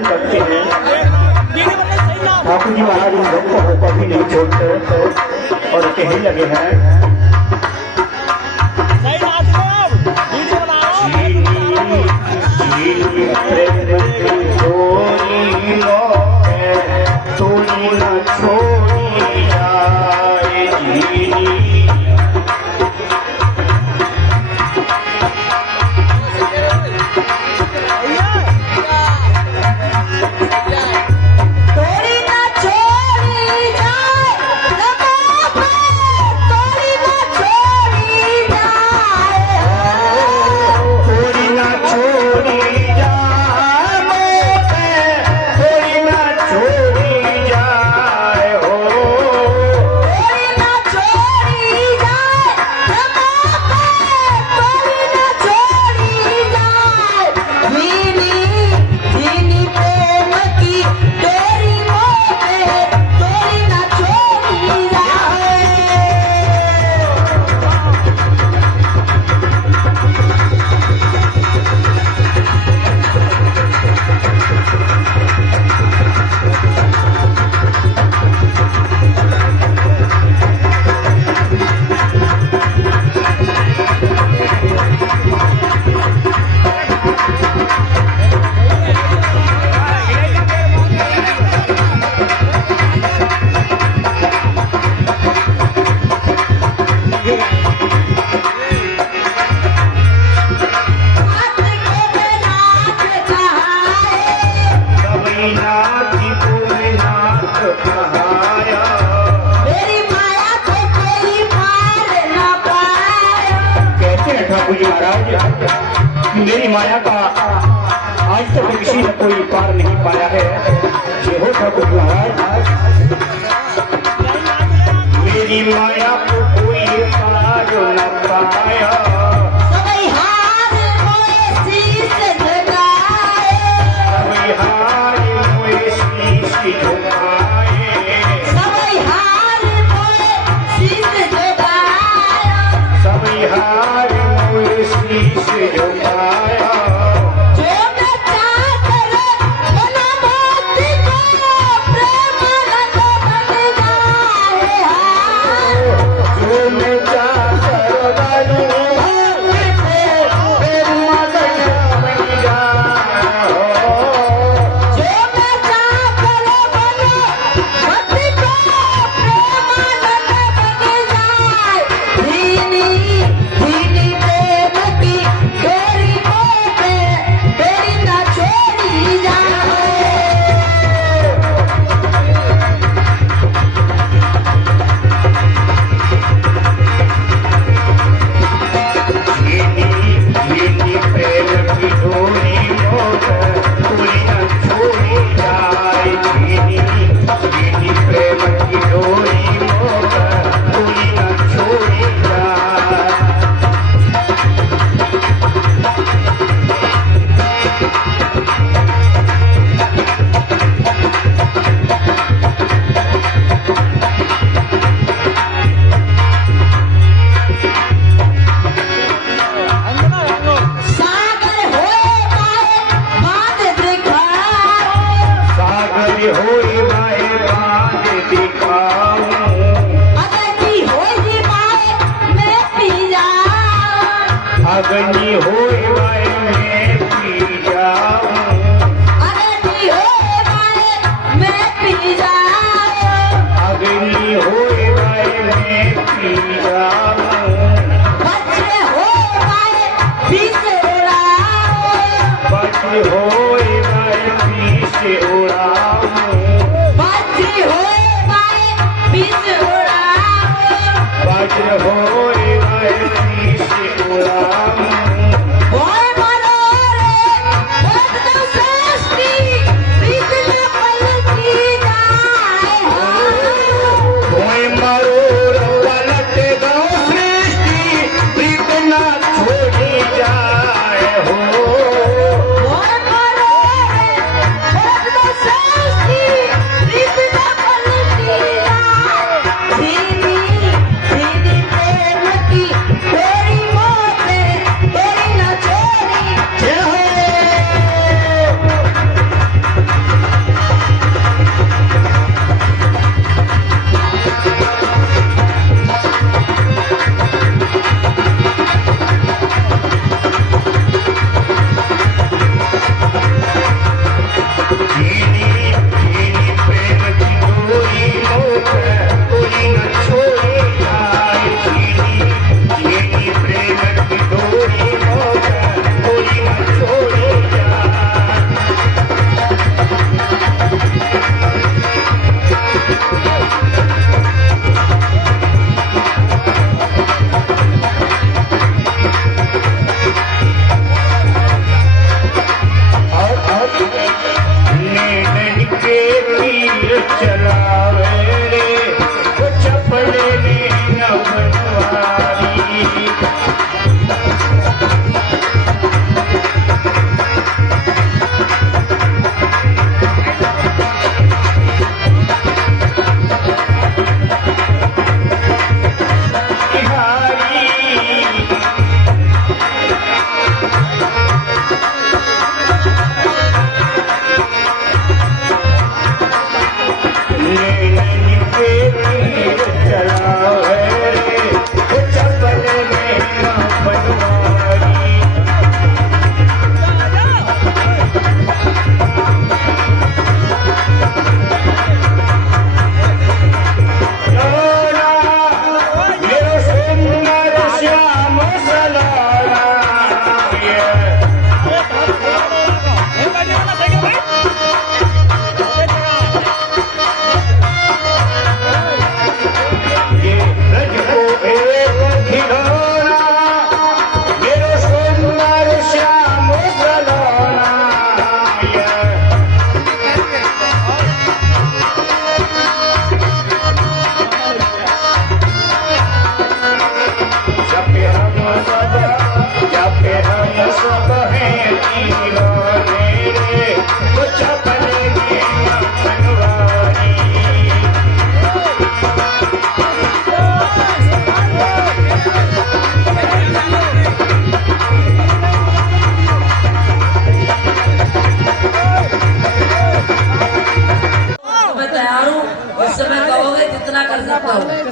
वर्णन करते हैं। ठाकुर जी महाराज उन भक्तों को कभी नहीं छोड़ते और कहने लगे हैं, मेरी माया का आज तक किसी ने कोई पार नहीं पाया है। ये हो ठाकुर महाराज, मेरी माया को कोई पार न पाया। Oh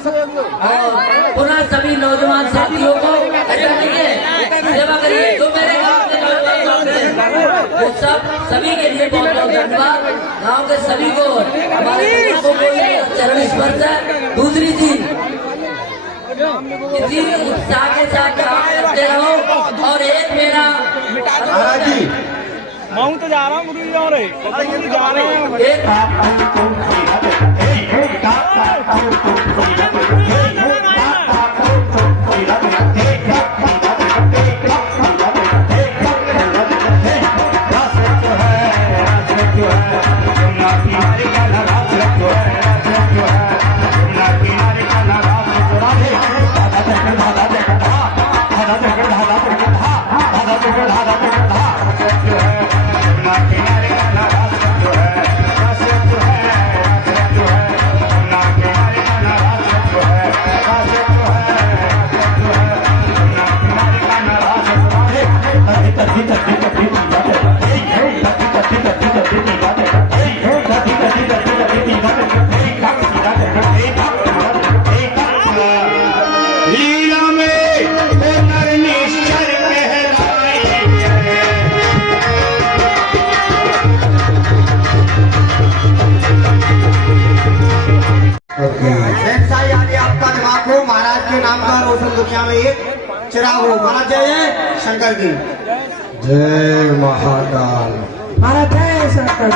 और पुनः सभी नौजवान साथियों को सेवा करिए जो मेरे गांव के नौजवान हैं, वो सब सभी के लिए बहुत बहुत धन्यवाद। गांव के सभी को हमारे को चरण स्पर्श है। दूसरी चीज, इसी उत्साह के साथ काम करते रहो। और एक मेरा मैं तो जा रहा हूँ, मुझे जा रहे व्यवसाय आदि आपका दिमाग हो, महाराज के नाम का रोशन दुनिया में एक चिराग हो। महाराज जय शंकर की जय महाकाल, महाराज जय शंकर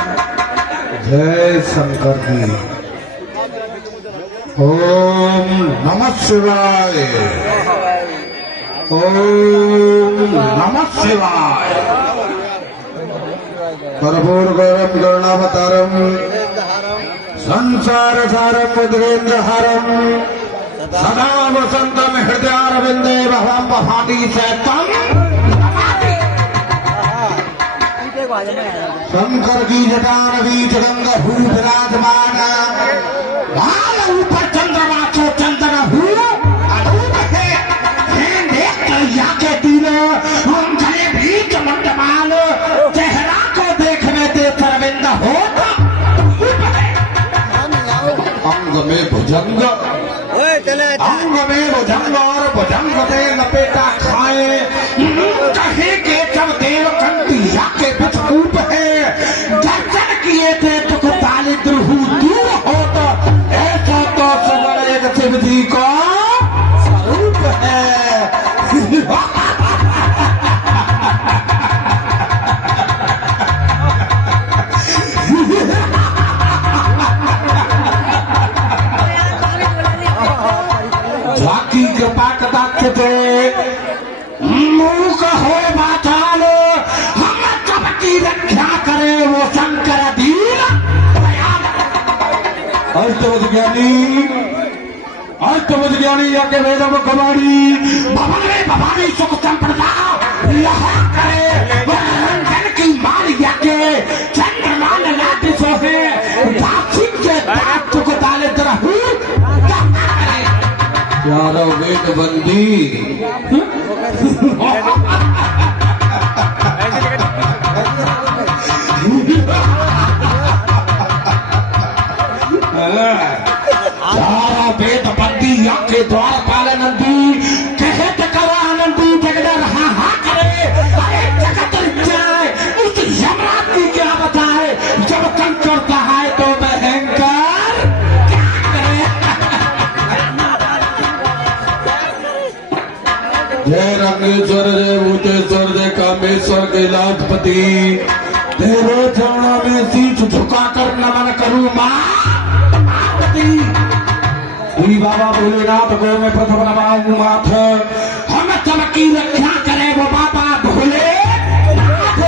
जय शंकर जी। ओम नमः शिवाय, ओम नमः शिवाय। कर्पूर गौरम करुणावतारम संसार सारम उद्रेन्द्र हारम सदा वसंतम हृदयारविंदे भवम बहाती सैतम। शंकर की जटान बीच गंग भू विराजमान, लाल ऊपर चंद्रमा को चंद्र हूँ अरूप है, या के तीनों हम चले भी चमंडमाल, चेहरा को देखने दे सरविंद हो। अंग में भुजंग, अंग में भुजंग और भुजंग में लपेटा खाए, कहे के जब देव कंतिया के बिचकूप है, दर्शन किए थे तुक दारिद्र हूँ दूर हो, तो ऐसा तो सुवर एक शिव जी का स्वरूप है। झाकी कृपा कटाक्ष थे मुंह हो बाचाल, हम कब की रक्षा करे वो शंकर दीन। अष्टवज ज्ञानी या के वेदम कबाड़ी, भवन में भवानी सुख संप्रदा यहाँ करे रंजन की मार या के चंद्रमा नाट्य सोहे, दाक्षिण के दात तुक दारिद्र हूँ यारो वेद बंदी। वेद बंदी या के द्वार पाले नंदी, कहे कवा नंदी जगदर हाँ हाँ करे, जगत जाए उस यमराज की क्या बताए, जब कंकर कहाए तो भयंकर क्या करे। जय रंगेश्वर जय भूतेश्वर जय कामेश्वर कैलाशपति, तेरे चरणों में शीश झुकाकर नमन करूं मां बाबा भोलेनाथ को मैं प्रथम नमाऊं माथ, हम सबकी रक्षा करे वो बाबा भोलेनाथ।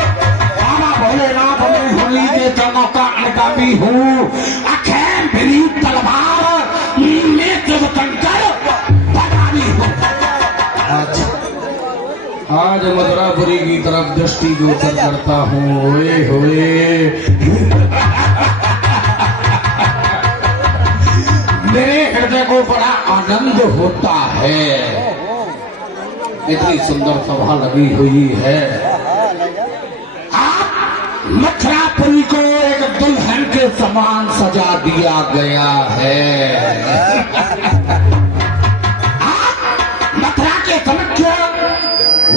बाबा भोलेनाथ में होली के चरणों का अनुगामी हूँ, अखैर मेरी तलवार में जब कंकर बगानी हूँ। आज मदुरापुरी की तरफ दृष्टि गोचर करता हूँ, ओए होए मेरे हृदय को बड़ा आनंद होता है। इतनी सुंदर सभा लगी हुई है, आप मथुरापुरी को एक दुल्हन के समान सजा दिया गया है।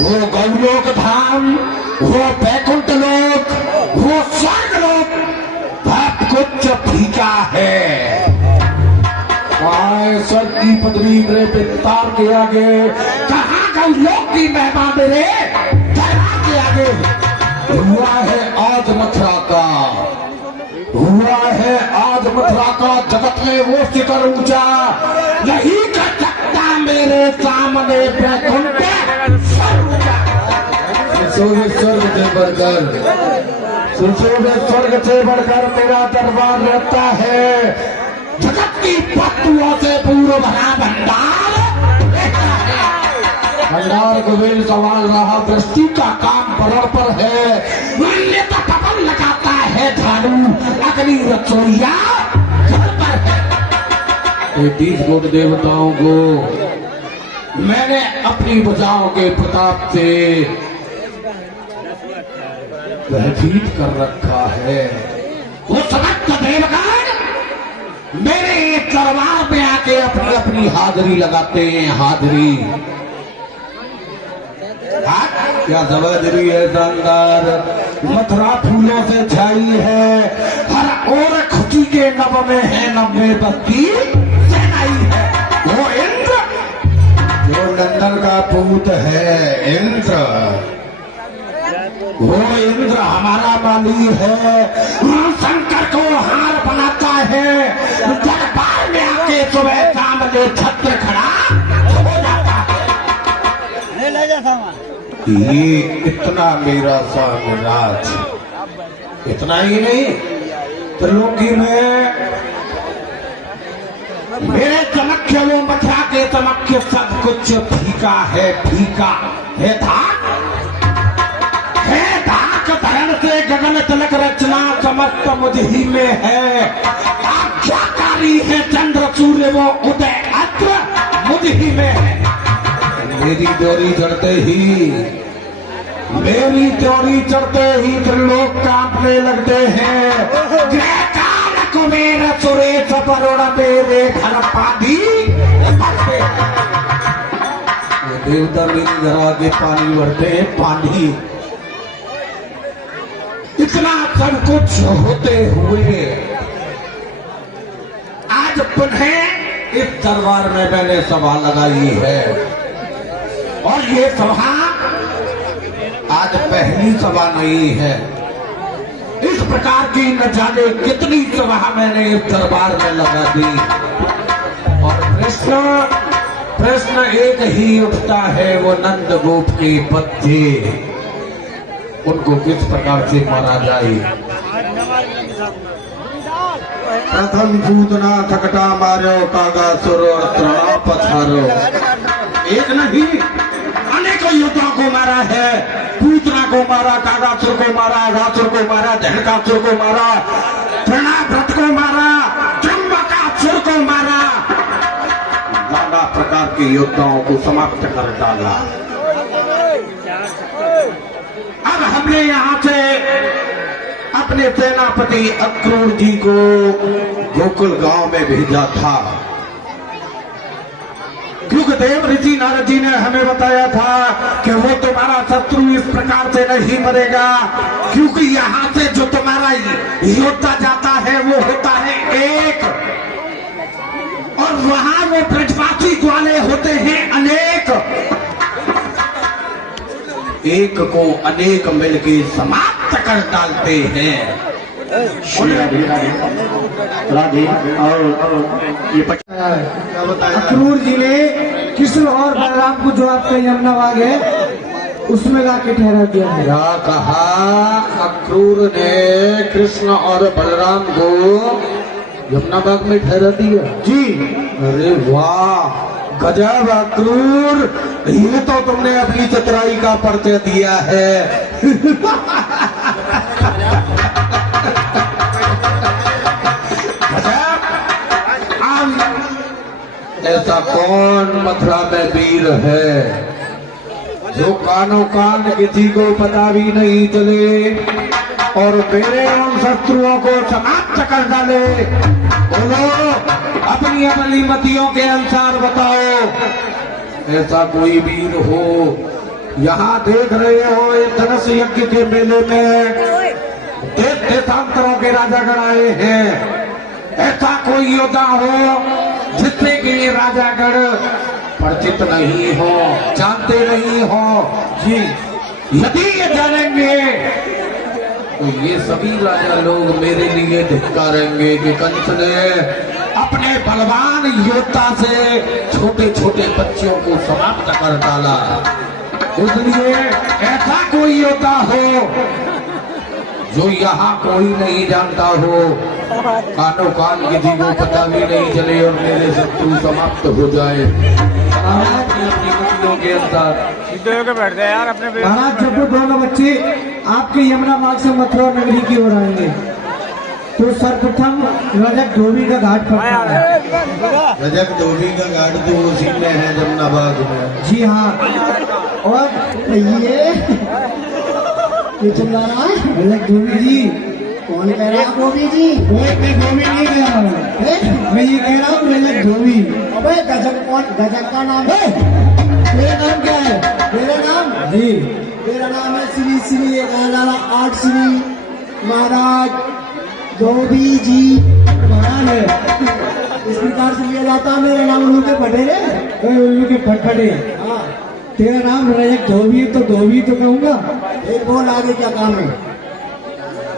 वो गौलोक धाम, वो बैकुंठ लोक, वो स्वर्ग लोक सब कुछ फीका है। स्वर्ग की पदवी मेरे पितार के आगे, कहाँ गौलोक की महिमा मेरे धरा के आगे। हुआ है आज मथुरा का, हुआ है आज मथुरा का जगत में वो शिखर ऊंचा, नहीं कर सकता मेरे सामने बैकुंठ स्वर्ग से बढ़कर, स्वर्ग से बढ़कर मेरा दरबार रहता है। जगत की वस्तुओं से पूर्व भरा भंडार रहता है। भंडार को भी सवाल रहा, दृष्टि का काम बरड़ पर है, मान्यता पवन लगाता है झाड़ू, अग्नि रसोईया घर पर है। 30 कोटि देवताओं को मैंने अपनी भुजाओं के प्रताप से भयभीत कर रखा है। वो समस्त देवगण मेरे दरबार में आके अपनी अपनी हाजिरी लगाते हैं। हाजिरी क्या जबरदस्ती है, शानदार मथुरा फूलों से छाई है, हर और खुशी के नभ में है, नभ में बत्ती सहनाई है। वो इंद्र जो नंदन का पूत है, इंद्र, वो इंद्र हमारा माली है, शंकर को हार बनाता है, दरबार में आके सुबह सामने छत्र खड़ा हो जाता है। ये इतना मेरा साम्राज, इतना ही नहीं, त्रिलोकी में मेरे चमक्य वो मथुरा के चमक्य सब कुछ फीका है, फीका है। धाक धरण से गगन तिलक रचना समस्त मुझ ही में है। आज्ञाकारी है चंद्र सूर्य वो उदय अत्र मुझ ही में है। मेरी डोरी चढ़ते ही, मेरी डोरी चढ़ते ही त्रिलोक कांपने लगते हैं। ग्रह काल कुबेर सुरेश वरुण मेरे घर पानी देवता मेरी घर आगे पानी भरते हैं, पानी। इतना सब कुछ होते हुए आज पुनः इस दरबार में मैंने सभा लगाई है, और ये सभा आज पहली सभा नहीं है। इस प्रकार की न जाने कितनी सभा मैंने इस दरबार में लगा दी, और प्रश्न एक ही उठता है, वो नंद गोप के बच्चे, उनको किस प्रकार से मारा जाए। प्रथम पूतना थकटा मारो, कागासुर और त्रणा पथारो। एक नहीं अनेकों योद्धाओं को मारा है। पूतना को मारा, कागासुर को मारा, घासुर को मारा, झनकासुर को मारा, प्रणाव्रत को मारा, त्र्यंबकासुर को मारा, नाना प्रकार के योद्धाओं को समाप्त कर डाला। अब हमने यहाँ से अपने सेनापति अक्रूर जी को गोकुल गांव में भेजा था, क्योंकि देव ऋषि नारद जी ने हमें बताया था कि वो तुम्हारा शत्रु इस प्रकार से नहीं मरेगा, क्योंकि यहाँ से जो तुम्हारा योद्धा जाता है वो होता है एक, और वहां वो ब्रजवासी वाले होते हैं अनेक। एक को अनेक मिलके समाप्त कर डालते हैं। राधे और ये अक्रूर जी ने कृष्ण और बलराम को जो आपका यमुना बाग है उसमें लाके ठहरा दिया है। क्या कहा? अक्रूर ने कृष्ण और बलराम को यमुना बाग में ठहरा दिया जी। अरे वाह, गजब अक्रूर, ये तो तुमने अपनी चतुराई का परिचय दिया है। ऐसा कौन मथुरा में वीर है जो कानों कान किसी को पता भी नहीं चले और मेरे उन शत्रुओं को समाप्त कर डाले? बोलो, अपनी अपनी मतियों के अनुसार बताओ, ऐसा कोई वीर हो यहाँ देख रहे हो ये धनुष यज्ञ के मेले में देश देशांतरों के राजागण आए हैं। ऐसा कोई योद्धा हो जिससे कि ये राजागण परिचित नहीं हो, जानते नहीं हो जी। यदि ये जानेंगे तो ये सभी राजा लोग मेरे लिए धिक्कारेंगे कि कंस ने अपने बलवान योद्धा से छोटे छोटे बच्चों को समाप्त कर डाला। इसलिए ऐसा कोई योद्धा हो जो यहाँ कोई नहीं जानता हो, कानों कान किसी को पता भी नहीं चले और मेरे शत्रु समाप्त हो जाए। अपनी कुटियों के अंदर सीधे होकर बैठ जाए यार अपने पे। महाराज जब दोनों बच्चे आपके यमुना मार्ग से मथुरा नगरी की ओर आएंगे तो सर्वप्रथम रजक धोबी का घाट पड़ता है। रजक धोबी का घाट तो उसी में है जमुनाबाद में। जी हाँ। और ये चल रहा है रजक धोबी जी। कौन कह रहा है धोबी जी? कोई भी धोबी नहीं कह रहा हूँ, मैं ये कह रहा हूँ रजक धोबी। अबे गजक कौन? गजक का नाम है? मेरा नाम क्या है? मेरा नाम जी, मेरा नाम है श्री श्री 1008 श्री महाराज धोबी जी महाराज है। इस प्रकार से लिया जाता है। मेरा नाम उल्लू के पटेल। उल्लू के फटफटे। हाँ, तेरा नाम रजक धोबी तो धोबी तो कहूँगा। एक बोल आगे क्या काम है?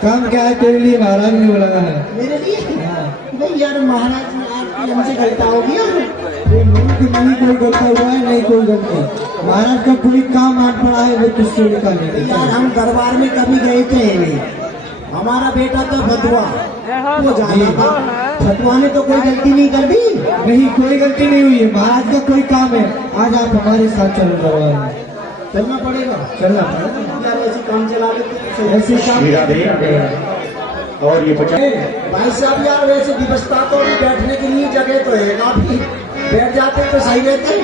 काम क्या है तेरे लिए? महाराज ने बुलाया है मेरे लिए। नहीं यार महाराज ने आपकी हमसे गलता होगी। ये मुल्क नहीं कोई गलता हुआ है, नहीं कोई गलती। महाराज का कोई काम आठ पड़ा है वो तुझसे निकालने। यार हम दरबार में कभी गए थे नहीं। हमारा बेटा तो फतुआ वो जाना था। फतुआ ने तो कोई गलती नहीं कर दी। नहीं कोई गलती नहीं हुई है। महाराज का कोई काम है। आज आप हमारे साथ चलो दरबार में। चलना पड़ेगा। चलना पड़ेगा यार। ऐसे काम चला लेते ऐसे काम। और ये बच्चे भाई साहब यार वैसे व्यवस्था तो अभी बैठने के लिए जगह तो है काफी। बैठ जाते तो सही रहते।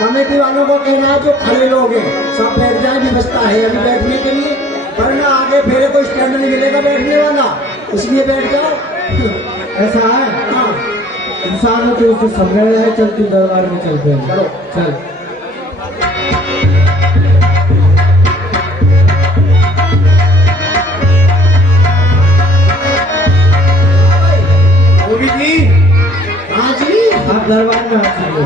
कमेटी वालों को कहना है जो खड़े लोग हैं सब बैठ जाए। व्यवस्था है अभी बैठने के लिए, वरना आगे फिर कोई स्टैंड नहीं मिलेगा बैठने वाला, इसलिए बैठ जाओ। ऐसा है? हाँ इंसान हो तो उससे समझ रहा है। चलते दरबार में चलते हैं। चलो चल। जी हाँ जी आप दरबार में आ सकते।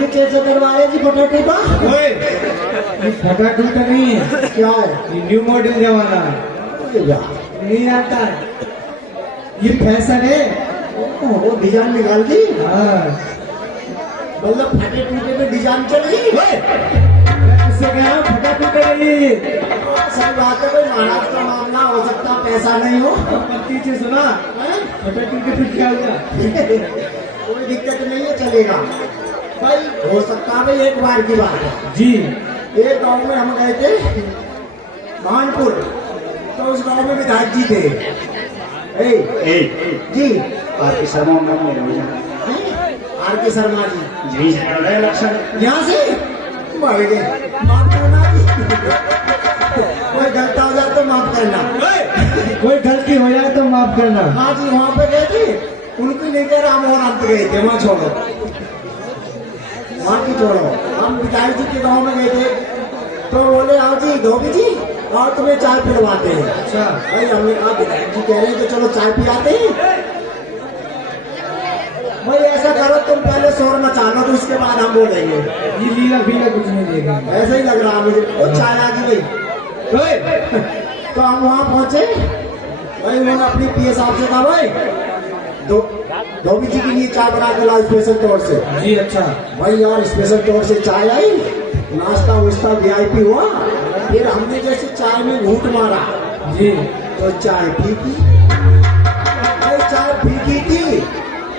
ये कैसे दरबार है जी? फटा टूटा? ये फटा टूटा नहीं है। क्या है? ये न्यू मॉडल जमाना नहीं आता है। ये फैशन है। वो डिजाइन निकाल दी। हाँ मतलब फटे टूटे में डिजाइन चल गई। उससे कह रहा हूँ फटा टूटे नहीं। सही बात है। कोई महाराज का मामला हो सकता, पैसा नहीं हो। पीछे सुना फटा टूटे फिर क्या हुआ? कोई दिक्कत नहीं है, चलेगा भाई। हो सकता है भाई। एक बार की बात है जी। एक गांव में हम गए थे कानपुर, तो उस गांव में विधायक जी थे। जी आपकी शर्मा नाम है आर के शर्मा जी। जी इलेक्शन यहाँ से माफ करना। कोई गलता हो जाए तो माफ करना। कोई गलती हो जाए तो माफ करना। हाँ जी वहाँ पे गए थे। उनकी नहीं कह रहा, हम और अंत गए थे। वहाँ छोड़ो, वहाँ की छोड़ो। हम विधायक जी के गाँव में गए थे तो बोले आओ जी धोबी जी और तुम्हें चाय पिलवाते हैं। अच्छा भाई हमने कहा विधायक जी कह रहे हैं तो चलो चाय पिलाते हैं। भाई ऐसा करो तुम पहले शोर मचा लो तो उसके बाद हम बोलेंगे। ये लीला फीला कुछ नहीं देगा। ऐसा ही लग रहा मुझे। वो चाय आ गई भाई। तो हम वहाँ पहुँचे भाई। उन्होंने अपनी पीए साहब से कहा भाई धोबी जी के लिए चाय बना के लाओ स्पेशल तौर से। जी अच्छा भाई यार स्पेशल तौर से चाय आई, नाश्ता वाश्ता VIP हुआ। फिर हमने जैसे चाय में घूंट मारा जी तो चाय फीकी। भाई चाय फीकी थी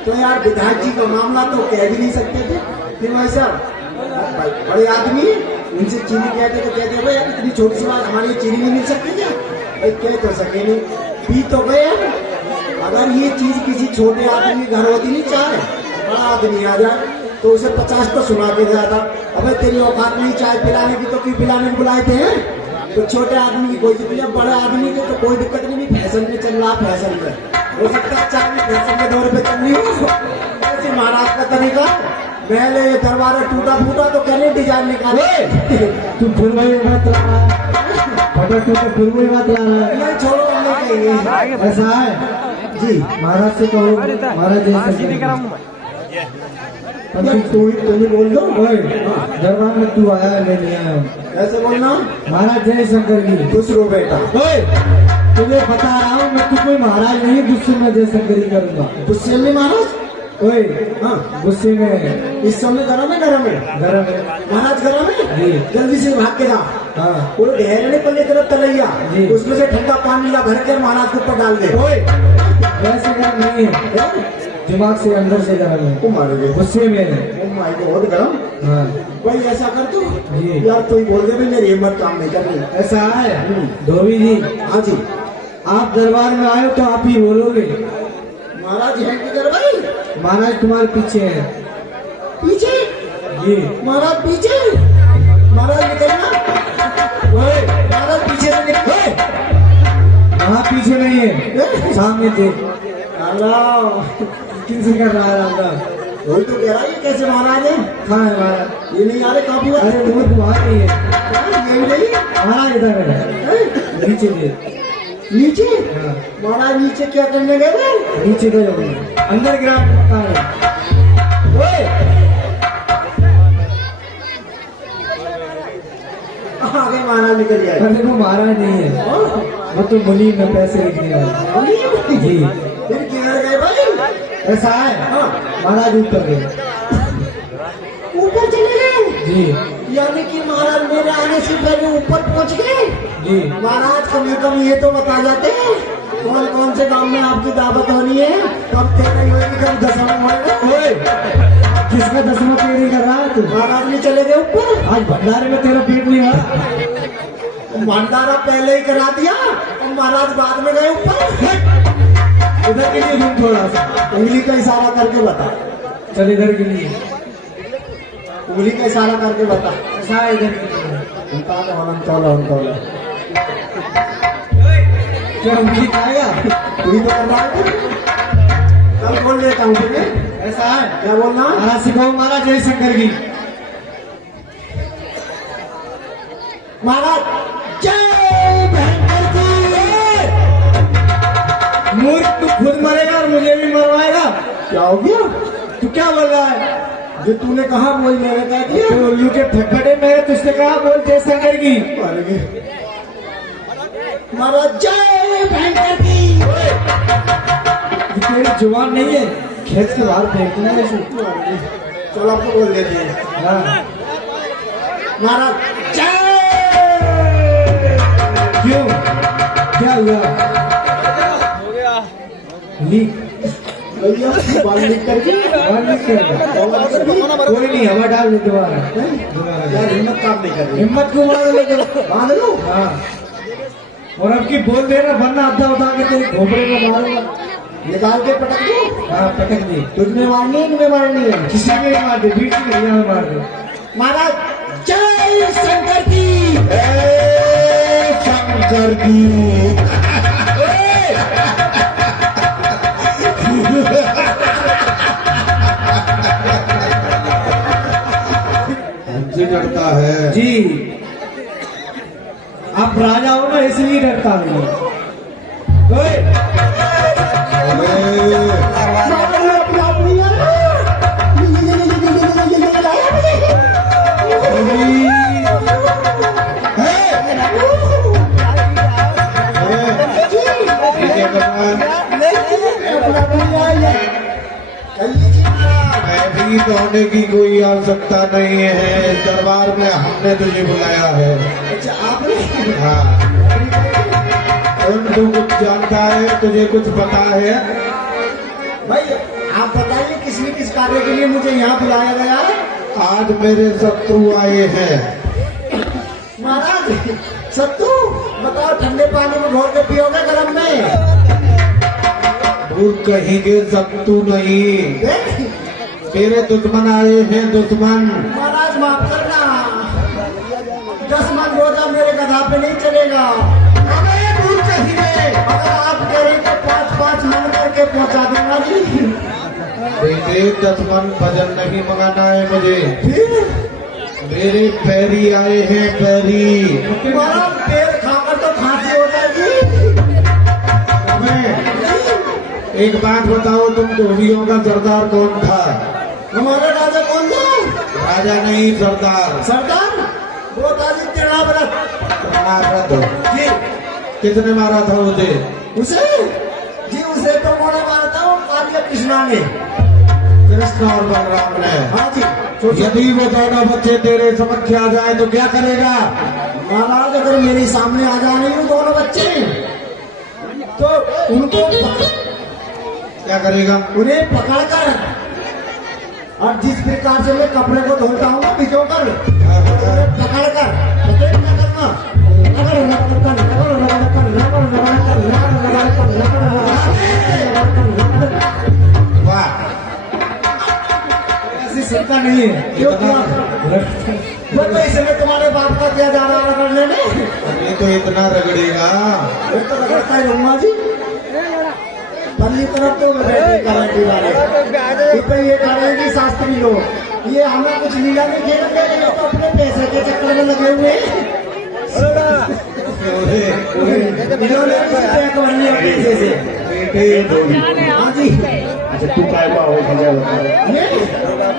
तो यार विधायक जी का मामला तो कह भी नहीं सकते थे। फिर भाई साहब बड़े आदमी उनसे चीनी कहते तो कहते भाई इतनी छोटी सी बात हमारी चीनी नहीं मिल सकती क्या? भाई कह तो सके नहीं, पी तो गए। अगर ये चीज किसी छोटे आदमी घर होती नहीं चाय, बड़ा आदमी आ जाए तो उसे 50 तो सुना के जाता। अबे तेरी औकात नहीं चाय पिलाने की तो क्यों पिलाने को बुलाए थे? तो छोटे आदमी की कोई दिक्कत नहीं, बड़े आदमी के तो कोई दिक्कत नहीं। फैशन में चल रहा, फैशन में हो सकता है चाय में फैशन के दौर पे चल रही हो। ऐसे महाराज का तरीका पहले ये दरबार टूटा फूटा तो कहने डिजाइन निकाले। तू फिर वही बात ला रहा है, फोटो टूटे फिर वही बात ला रहा है। नहीं छोड़ो, नहीं कहिए ऐसा है जी। महाराज से कहो, महाराज जैसे तुम ही बोल दो। दरबार में तू आया नहीं आया ऐसे बोलना। महाराज जय शंकर की। खुश रहो बेटा। तुझे बता रहा हूँ मैं, तू कोई महाराज नहीं, गुस्से में जय शंकर ही करूंगा। गुस्से में महाराज? ओए हाँ, गुस्से में। इस समय गरम है, गरम है, गरम है महाराज, गरम है जी। जल्दी से भाग के जा। हाँ, वो ढेरने पल्ले तरफ तलैया, उसमें से ठंडा पानी ला भर कर महाराज के ऊपर डाल दे। ओए वैसे गरम नहीं है, दिमाग से अंदर से गरम है। तुम मारोगे गुस्से में? माई बहुत गरम। हाँ भाई ऐसा कर तू जी। यार तू बोल दे, मेरी हिम्मत काम नहीं कर रही। ऐसा है धोबी जी? हाँ जी। आप दरबार में आए तो आप ही बोलोगे। महाराज है किधर भाई? महाराज तुम्हारे पीछे है। पीछे? जी महाराज पीछे। महाराज निकलना। महाराज पीछे से निकल। वहाँ पीछे नहीं है, सामने देख। किनसे कर रहा है आपका? वही तो कह रहा है, कैसे महाराज है? हाँ है महाराज। ये नहीं आ रहे काफी बार। अरे वो तुम्हारा नहीं है, नहीं महाराज इधर है, नीचे दे। नीचे? महाराज नीचे क्या करने गए थे? नीचे गए अंदर गिरा है। आगे महाराज निकल जाए। अरे वो महाराज नहीं है, वो तो मुनी में पैसे लिखने वाले जी। फिर किधर गए भाई? ऐसा है हाँ। महाराज ऊपर गए। ऊपर चले गए जी। यानी कि महाराज मेरे आने से पहले ऊपर पहुंच गए जी। महाराज कभी कभी ये तो बता जाते हैं कौन कौन से काम में आपकी दावत होनी है, कब तेरे होगी, कब दसवां होगा। किसका दसवां तेरी कर रहा है तू? महाराज ने चले गए ऊपर। आज भंडारे में तेरा पेट नहीं भरा। भंडारा पहले ही करा दिया और महाराज बाद में गए ऊपर। इधर के लिए रूम थोड़ा सा उंगली का इशारा करके बता। चल इधर के लिए उंगली का इशारा करके बता। ऐसा इधर क्या उंगली खाएगा? तू ही तो कर रहा है। कल बोल लेता हूँ तुझे। ऐसा है क्या बोलना? महाराज सिखाओ महाराज जय शंकर की। महाराज जय भयंकर की। मूर्ख तू खुद मरेगा और मुझे भी मरवाएगा। क्या हो गया? तू क्या बोल रहा है? जो तूने कहा बोल, मैंने कह दिया। तो उल्लू के फटफटे में तुझसे कहा बोल जय शंकर की। महाराज जय भयंकर की। तेरी जुबान नहीं है, खेत के बाहर फेंकना है। चलो आपको बोल देते हैं। हाँ महाराज जय। क्यों क्या हुआ? लीक बाल लीक करके कोई नहीं, हवा डाल दे दोबारा। यार हिम्मत काम नहीं कर रही। हिम्मत को बांध लो। हाँ और अब की बोल देना, वरना अद्धा उठा के तेरे खोपड़े में मारूंगा। निकाल के पटक दो। हाँ पटक दी। तुझमें मारनी है, तुम्हें मारनी है? किसी में मार दे, बीच की गलिया में मार दे। महाराज जय शंकर की। शंकर की। डरता है जी। आप राजा हो ना, इसलिए डरता नहीं। होने की कोई आवश्यकता नहीं है। दरबार में हमने तुझे बुलाया है। अच्छा आपने? हाँ तू कुछ जानता है, तुझे कुछ पता है? भाई आप बताइए किस कार्य के लिए मुझे यहाँ बुलाया गया है? आज मेरे शत्रु आए हैं। महाराज शत्रु? बताओ ठंडे पानी में घोल के पियोगे गरम में? दूर कहीं के शत्रु नहीं, तेरे दुश्मन आए हैं। दुश्मन महाराज माफ करना, 10 मन रोजा मेरे गधा पे नहीं चलेगा। दूर कहीं अगर आप कह रहे तो 5-5 मन करके पहुंचा दूंगा जी। बेटे 10 मन भजन नहीं मंगाना है मुझे, फिर मेरे पैरी आए हैं पैरी। तुम्हारा पेड़ खाकर तो खांसी हो जाएगी। मैं एक बात बताओ, तुम धोबियों का सरदार कौन था? हमारा राजा कौन था? राजा नहीं सरदार। सरदार वो था जी तृणाव्रत। तृणाव्रत। जी किसने मारा था उसे? उसे जी उसे तो कौन मारा था? वो कार्य कृष्णा ने। कृष्ण और बलराम ने। हाँ जी। यदि वो दोनों बच्चे तेरे समक्ष आ जाए तो क्या करेगा? महाराज अगर मेरे सामने आ जाने वो दोनों बच्चे तो उनको क्या करेगा? उन्हें पकड़कर और जिस प्रकार से मैं कपड़े को धोता हूँ ना भिजोकर पकड़कर पकड़ क्या करना वाह, ऐसी चिंता नहीं है। क्यों वो तो इसमें तुम्हारे बाप का क्या जाना रगड़ने में? ये तो इतना रगड़ेगा। वो तो रगड़ता ही रहूंगा जी। पल्ली तरफ तो गारंटी वाले ये करेंगे शास्त्री लोग। ये हमें कुछ लीला नहीं खेलते, ये तो अपने पैसे के चक्कर में लगे हुए हैं। इन्होंने कुछ तय कर लिया पैसे से। बेटे धोबी। हाँ जी। अच्छा तू काय का हो भैया बता।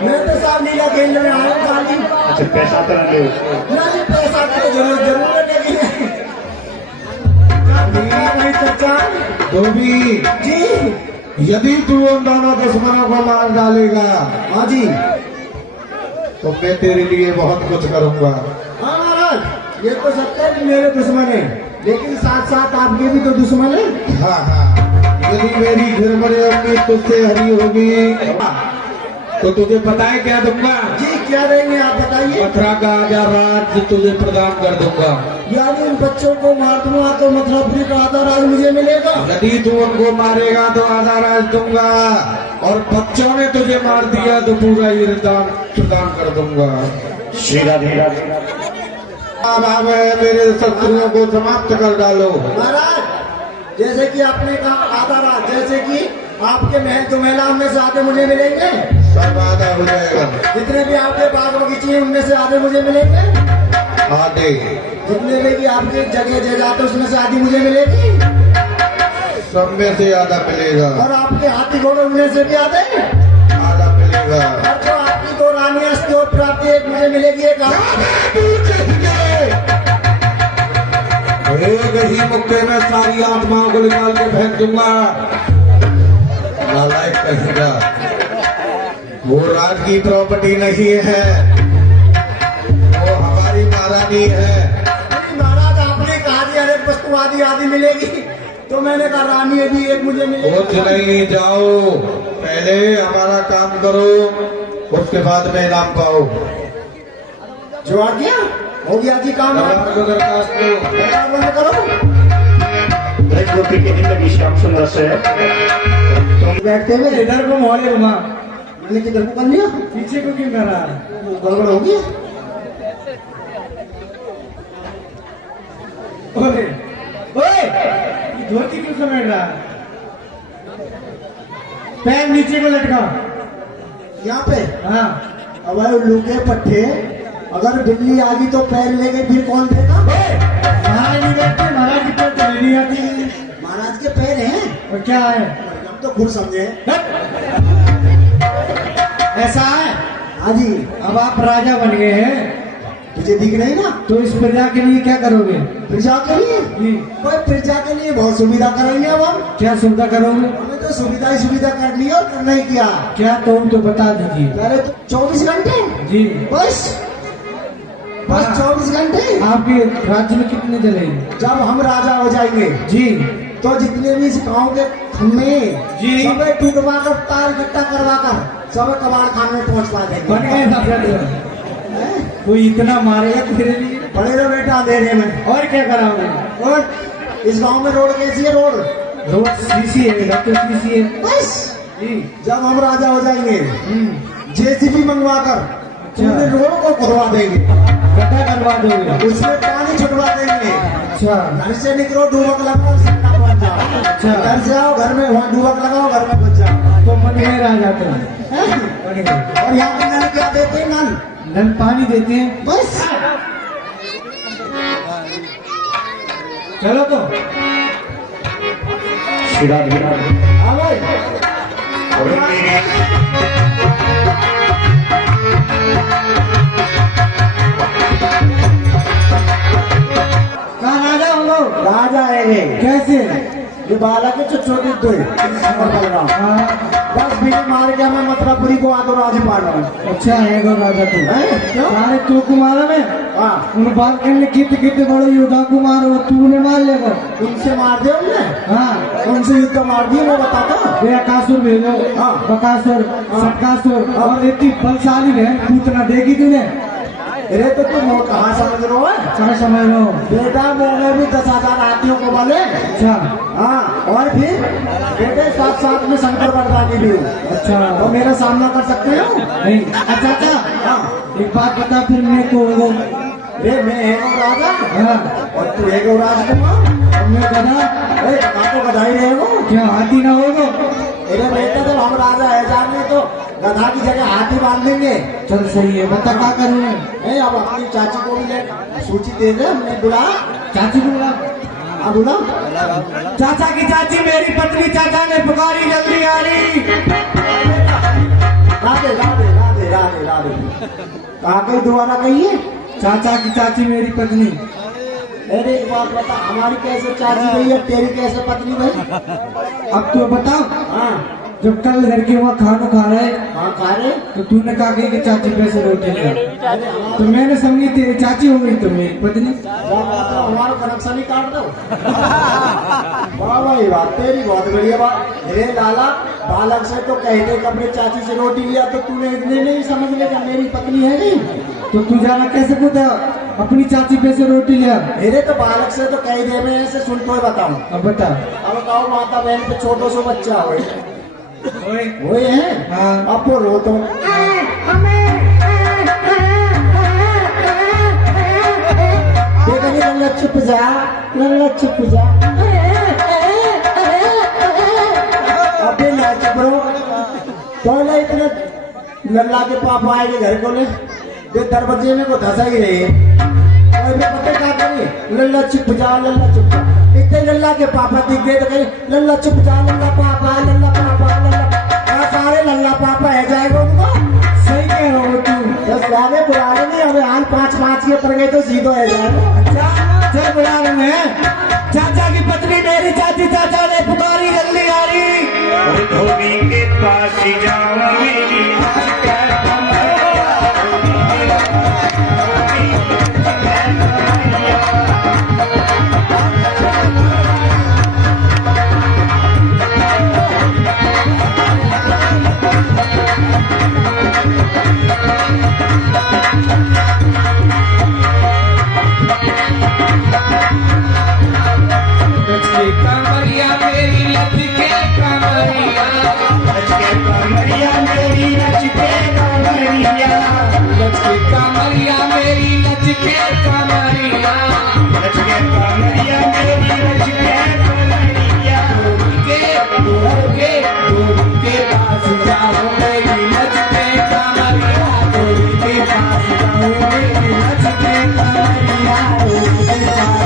मैं तो साहब लीला खेलने में आया हूँ खाली। अच्छा पैसा तो नहीं नहीं पैसा तो जरूरत है नहीं चाचा। धोबी जी यदि तू उन दोनों दुश्मनों को मार डालेगा, हाँ जी। तो मैं तेरे लिए बहुत कुछ करूंगा। हाँ महाराज ये तो सत्य है कि मेरे दुश्मन है, लेकिन साथ साथ आपके भी तो दुश्मन है। हाँ हाँ, यदि मेरी घरबड़े अपनी तुझसे हरी होगी तो तुझे पता है क्या दूंगा? जी क्या देंगे आप बताइए। मथुरा का आजा राज तुझे प्रदान कर दूंगा। यानी उन बच्चों को मार दूंगा तो मथुरापुरी का आधा राज मुझे मिलेगा। यदि तू उनको मारेगा तो आधा राज दूंगा, और बच्चों ने तुझे मार दिया तो पूरा ये प्रदान कर दूंगा। श्री राधे राधे। अब आप मेरे शत्रुओं को समाप्त कर डालो। महाराज जैसे कि आपने कहा आधा राज, जैसे कि आपके महल तो महिला उनमें से आधे मुझे मिलेंगे। सब आधा हो जाएगा। जितने भी आपके बाग बगीचे हैं उनमें से आधे मुझे मिलेंगे। आधे। जितने भी कि आपके जगह जायदाद है उसमें से आधी मुझे मिलेगी। सब में से आधा मिलेगा। और आपके हाथी घोड़े उनमें से भी आधे आधा मिलेगा। और जो आपकी 2 रानियां स्त्रियों प्राप्ति एक मुझे मिलेगी। एक ही मुक्के में सारी आत्माओं को निकाल के फेंक दूंगा। नालायक कहेगा वो राज की प्रॉपर्टी नहीं है, वो हमारी महारानी है। महाराज आपने कहा कि हर एक वस्तु आदि आदि मिलेगी, तो मैंने कहा रानी यदि एक मुझे मिलेगी। कुछ नहीं, जाओ पहले हमारा काम करो, उसके बाद में इनाम पाओ। जो आ गया हो गया जी काम। दरबार को दरखास्त दो। दरबार बंद करो। ब्रजगोपी की जिंदगी श्याम सुंदर से बैठते हुए इधर को मोहल्ले रुमा मैंने किधर को कर लिया, पीछे को क्यों कर रहा है? गड़बड़ हो गया। ओए ओए ये धोती क्यों समेट रहा है? पैर नीचे को लटका यहाँ पे। हाँ अब उल्लू के पट्टे, अगर बिल्ली आ गई तो पैर ले गई फिर कौन देगा? महाराज नहीं देखते, महाराज की पैर चली नहीं आती। महाराज के पैर हैं और क्या है? हम तो खुद समझे ऐसा है। हाँ जी अब आप राजा बन गए हैं, तुझे दिख नहीं ना, तो इस प्रजा के लिए क्या करोगे? प्रजा के लिए कोई प्रजा के लिए बहुत सुविधा करेंगे। अब हम क्या सुविधा करोगे? हमें तो सुविधा ही सुविधा करनी है और करना ही क्या क्या तो बता दीजिए। पहले तो 24 घंटे जी बस 24 घंटे। आपके राज्य में कितने जलेंगे? जब हम राजा हो जाएंगे जी तो जितने भी इस गाँव के खम्भे जी सब टूटवा कर तार इकट्ठा करवा कर सब कबाड़ खाने में पहुँचवा देंगे। बन गए कोई इतना मारेगा तेरे लिए? बड़े रहो बेटा अंधेरे में। और क्या कराओगे? और इस गांव में रोड कैसी है? रोड सीसी है, तो सीसी है बस। जब हम राजा हो जाएंगे जेसीबी मंगवा कर पूरे रोड को खुदवा देंगे, गड्ढा करवा देंगे, उसमें पानी छुटवा देंगे। अच्छा घर से निकलो डूबक लगाओ सट्टा पहुंच जाओ। अच्छा घर से आओ घर में वहाँ डूबक लगाओ घर में पहुंच जाओ, तो मन में आ जाते हैं। लगेंगे। और यहाँ पे नल क्या देते हैं? नल नल पानी देते हैं। बस। चलो तो सीधा धीरा हाँ भाई। कहाँ राजा हो लोग? राजा है ये। कैसे? ये बालक है जो छोटी दो हाँ, बस बीच मार के मैं मथुरापुरी को आदो राज पाड़ रहा हूँ। अच्छा है गो राजा तू। क्यों? सारे तू कुमारा में हाँ, उन बात करने कितने कितने बड़े योद्धा को मारो तूने मार लेगा। उनसे मार दे हमने। हाँ, उनसे युद्ध मार दिया वो बताता। बेकासुर भेजो, हाँ। बकासुर, सटकासुर और इतनी बलशाली है पूतना देगी तूने। अरे तो तुम वो कहाँ समझ रहे हो? क्या समझ रहे हो? बेटा वो में भी 10,000 हाथियों को बले। अच्छा हाँ, और फिर बेटे साथ साथ में शंकर वरदानी भी हूँ। अच्छा तो मेरा सामना कर सकते हो? नहीं। अच्छा अच्छा हाँ, एक बात बता फिर मेरे को वो ये मैं है वो राजा हाँ और तू है वो राजकुमार। मैं गधा अरे कहाँ तो गधा ही रहेगो। क्या हाथी ना होगा? अरे बेटा तो हम राजा है जाने तो गधा की जगह हाथी बांध देंगे। चल सही है, बता क्या करूँ मैं? नहीं अब अपनी चाची को भी ले सूची दे दे। हमने बुला। चाची को बुला। हाँ बुला। चाचा की चाची मेरी पत्नी, चाचा ने पुकारी जल्दी आ रही। राधे राधे राधे राधे राधे। कहाँ गई दोबारा कहिए? चाचा की चाची मेरी पत्नी। अरे एक बात बता, हमारी कैसे चाची गई है, तेरी कैसे पत्नी गई? अब तो बताओ, हाँ जब कल घर के वहाँ खाना खा रहे हाँ खा रहे। तो तूने कहा कि चाची पैसे रोटी लिया, अरे तो मैंने समझी तेरी चाची हो गई तो मेरी पत्नी। हमारा कनेक्शन ही काट दो। वाह भाई वाह, तेरी बहुत बढ़िया बात। अरे लाला बालक से तो कहते कि अपने चाची से रोटी लिया तो तूने इतने नहीं समझ लेगा मेरी पत्नी है नहीं। तो तू जाना कैसे पूछा अपनी चाची पैसे रोटी लिया? मेरे तो बालक से तो कह दे मैं ऐसे सुन तो बताऊं। अब बता। अब बताओ माता बहन पे छोटो सो बच्चा हो ओए, वही है। हाँ। अब वो रो तो देखा नहीं, लल्ला चुप जा, लल्ला चुप जा। अबे ना चुप रहो। तो ना इतने लल्ला के पापा आएंगे घर को ले दे दरवाजे में को धसा ही रहे। और मैं पता क्या करी, लल्ला चुप जा, लल्ला चुप जा। इतने लल्ला के पापा दिख गए तो कहीं लल्ला चुप जा, लल्ला पापा, लल्ला पापा, लल्ला पापा। सारे लल्ला पापा है जाएगा उनको। सही कह रहा हो तू। बस लागे पुराने नहीं, हमें हाल 5-5 के पर गए तो सीधो है जाएगा। अच्छा चल बुला रहे हैं। चाचा की पत्नी मेरी चाची, चाचा ने पुकारी जल्दी आ रही। धोबी के पास जाओ मेरी कमरिया मेरी लचके कमरिया, लचके कमरिया मेरी लचके कमरिया, लचके कमरिया मेरी लचके कमरिया, लचके कमरिया मेरी लचके कमरिया। के पास जाओ मेरी लचके कमरिया, गोरी के पास जाओ मेरी लचके कमरिया, गोरी के पास।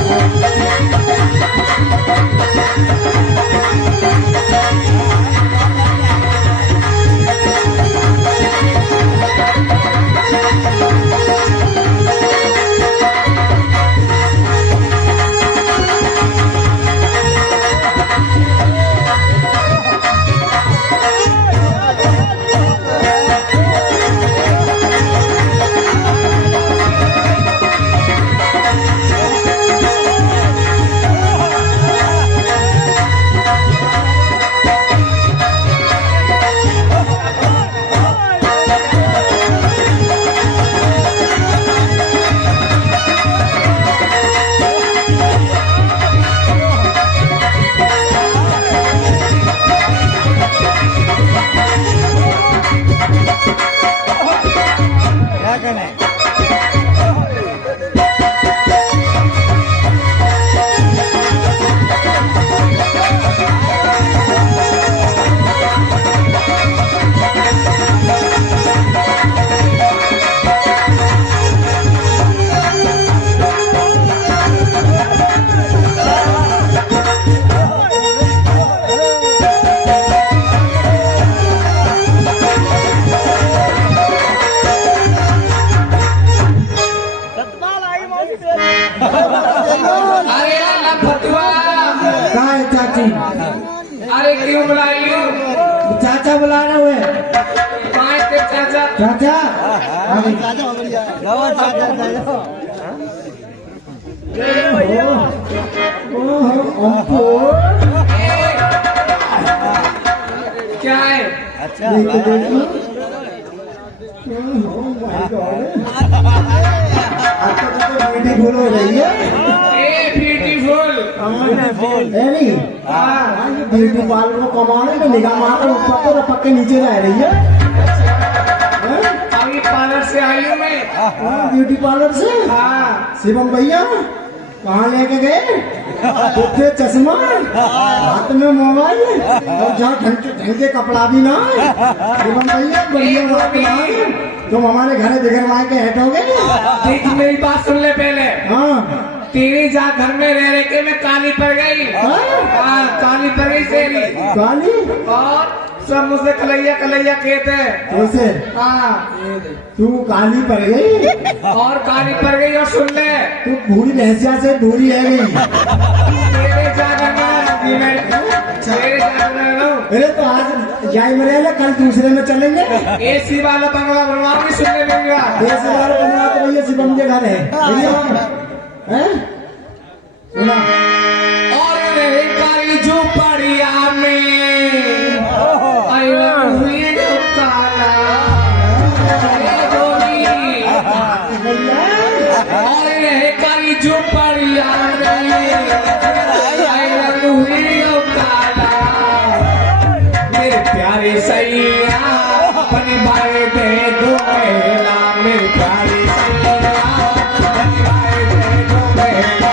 चाचा बुला रहे हुए चाचा चाचा क्या है? ब्यूटीफुल हो रही है ब्यूटी पार्लर को कमाने में निगाह मार ऊपर तो रपक के नीचे रह रही है अभी पार्लर से आई हूँ मैं। ब्यूटी पार्लर से शिवम भैया कहाँ लेके गए कुत्ते चश्मा हाथ में मोबाइल और जहाँ ढंग के कपड़ा भी ना शिवम भैया बढ़िया बात ना तुम हमारे घर बिगड़वा के हटोगे। देख मेरी बात सुन ले पहले। हाँ तेरी जा घर में रह रहे के मैं काली पड़ गई। हाँ काली पड़ गई तेरी काली और सब मुझसे कलैया कलैया कहते हैं। कैसे? हाँ तू काली पड़ गई और काली पड़ गई और सुन ले तू पूरी भैंसिया से दूरी है गई। तेरे जाकर अरे तो आज जाए मरे ना कल दूसरे में चलेंगे। एसी वाला बंगला बनवाओगे सुनने मिलेगा। एसी वाला बंगला तो भैया शिवम के घर है हैं? सुना और रहे काली झोपड़िया में आया हुई काला और रहे काली झोपड़िया में आया हुई काला मेरे प्यारे सैया अपने भाई दे दो मेला मेरे प्यारे सैया अपने भाई दे दो मेला।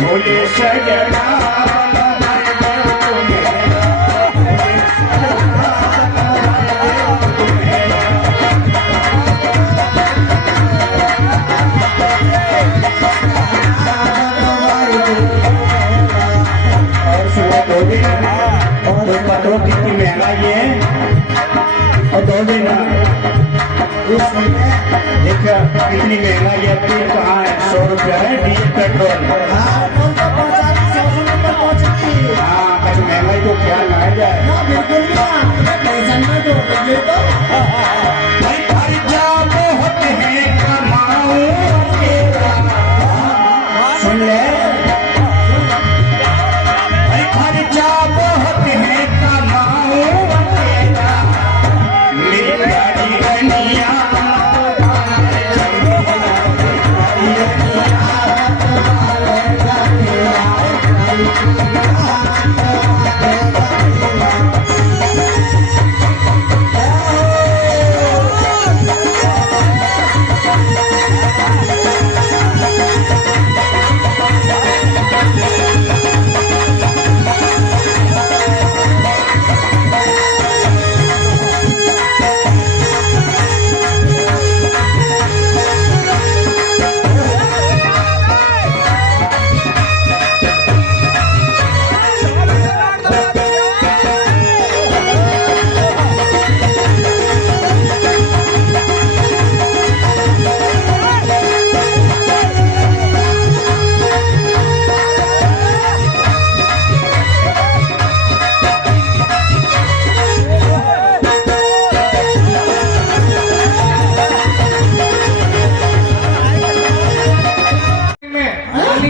भोले सजना और पत्रों कितनी महंगाई है और दो दिन देख कितनी महंगाई है। तेल कहाँ है? 100 रुपया है डीजल पेट्रोल। हाँ कुछ महंगाई को ख्याल लाया जाए। भाई खर्चा बहुत है कमाओ तेरा सुन ले भाई खर्चा बहुत है कमाओ तेरा मेरी प्यारी रनिया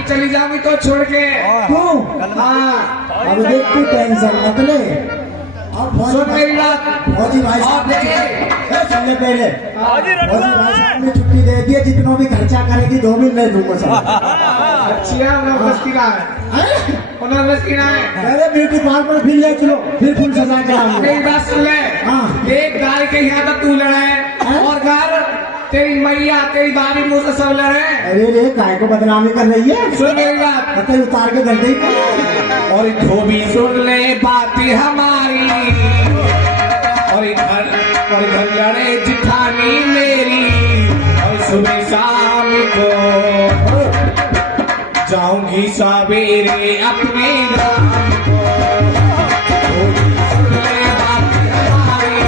चली जाऊंगी तो छोड़ के तू हाँ अब देख तू टेंशन मत ले अब सुन मेरी बात फौजी भाई साहब ने सुन ले पहले फौजी भाई साहब ने छुट्टी दे दी है जितना भी खर्चा करेगी 2 दिन मैं दूंगा सब। अच्छा उन्हें की ना है उन्हें की ना है अरे ब्यूटी पार्लर फिर ले चलो फिर फुल सजा के आऊंगा। मेरी बात सुन ले हाँ। एक गाय के यहाँ तक तू लड़ा है और घर तेरी मैया तेरी बारी मुँह से सब लड़े। अरे रे काय को बदनामी कर रही है? सुन मेरी बात पता उतार के कर दी और धोबी सुन ले बातें हमारी और घर लड़े जिठानी मेरी और सुबह शाम को जाऊंगी सवेरे अपने राम को, थोड़ी सुन ले बात हमारी,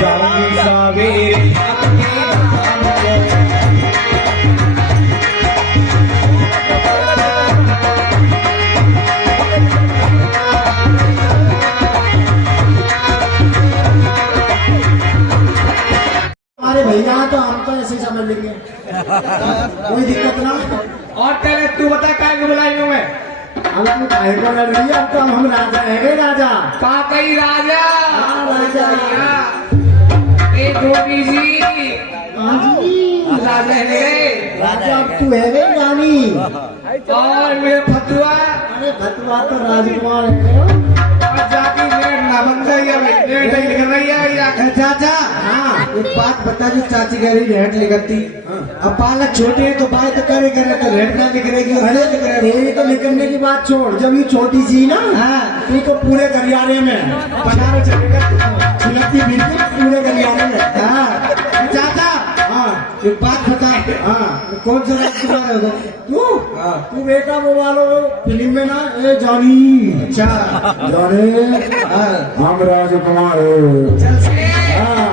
जाऊंगी सवेरे अपने राम को। अरे भैया तो हम तो ऐसे ही समझ लेंगे, कोई दिक्कत ना। और तेरे तू बता काय को बुलाई हूँ मैं? हम तो काहे को लड़ रही है, अब तो हम राजा है राजा। का कई राजा? हाँ, राजा। ए धोबी जी, हाँ जी, राजा है। राजा अब तू है गई रानी। और मेरे फतुआ, अरे भतुआ तो राजकुमार है। और जाती लेट ना बन गई है, लेट ही लिख रही है या? चाचा हाँ एक बात बता जो चाची कह रही रेट लिखती अब पालक छोटे है तो बाय तो करे तो रेट ना लिख रही अरे लिख रहे तेरी तो निकलने की बात छोड़, जब ये छोटी सी ना हाँ तू तो पूरे गलियारे में पधारो चलेगा छिलकती फिरती पूरे गलियारे में। हाँ चाचा हाँ एक बात बता हाँ कौन सा राजकुमार है उधर? तू हाँ तू बेटा वो वालो फिल्म में ना ए जॉनी अच्छा जॉनी हाँ हम राजकुमार चल से हाँ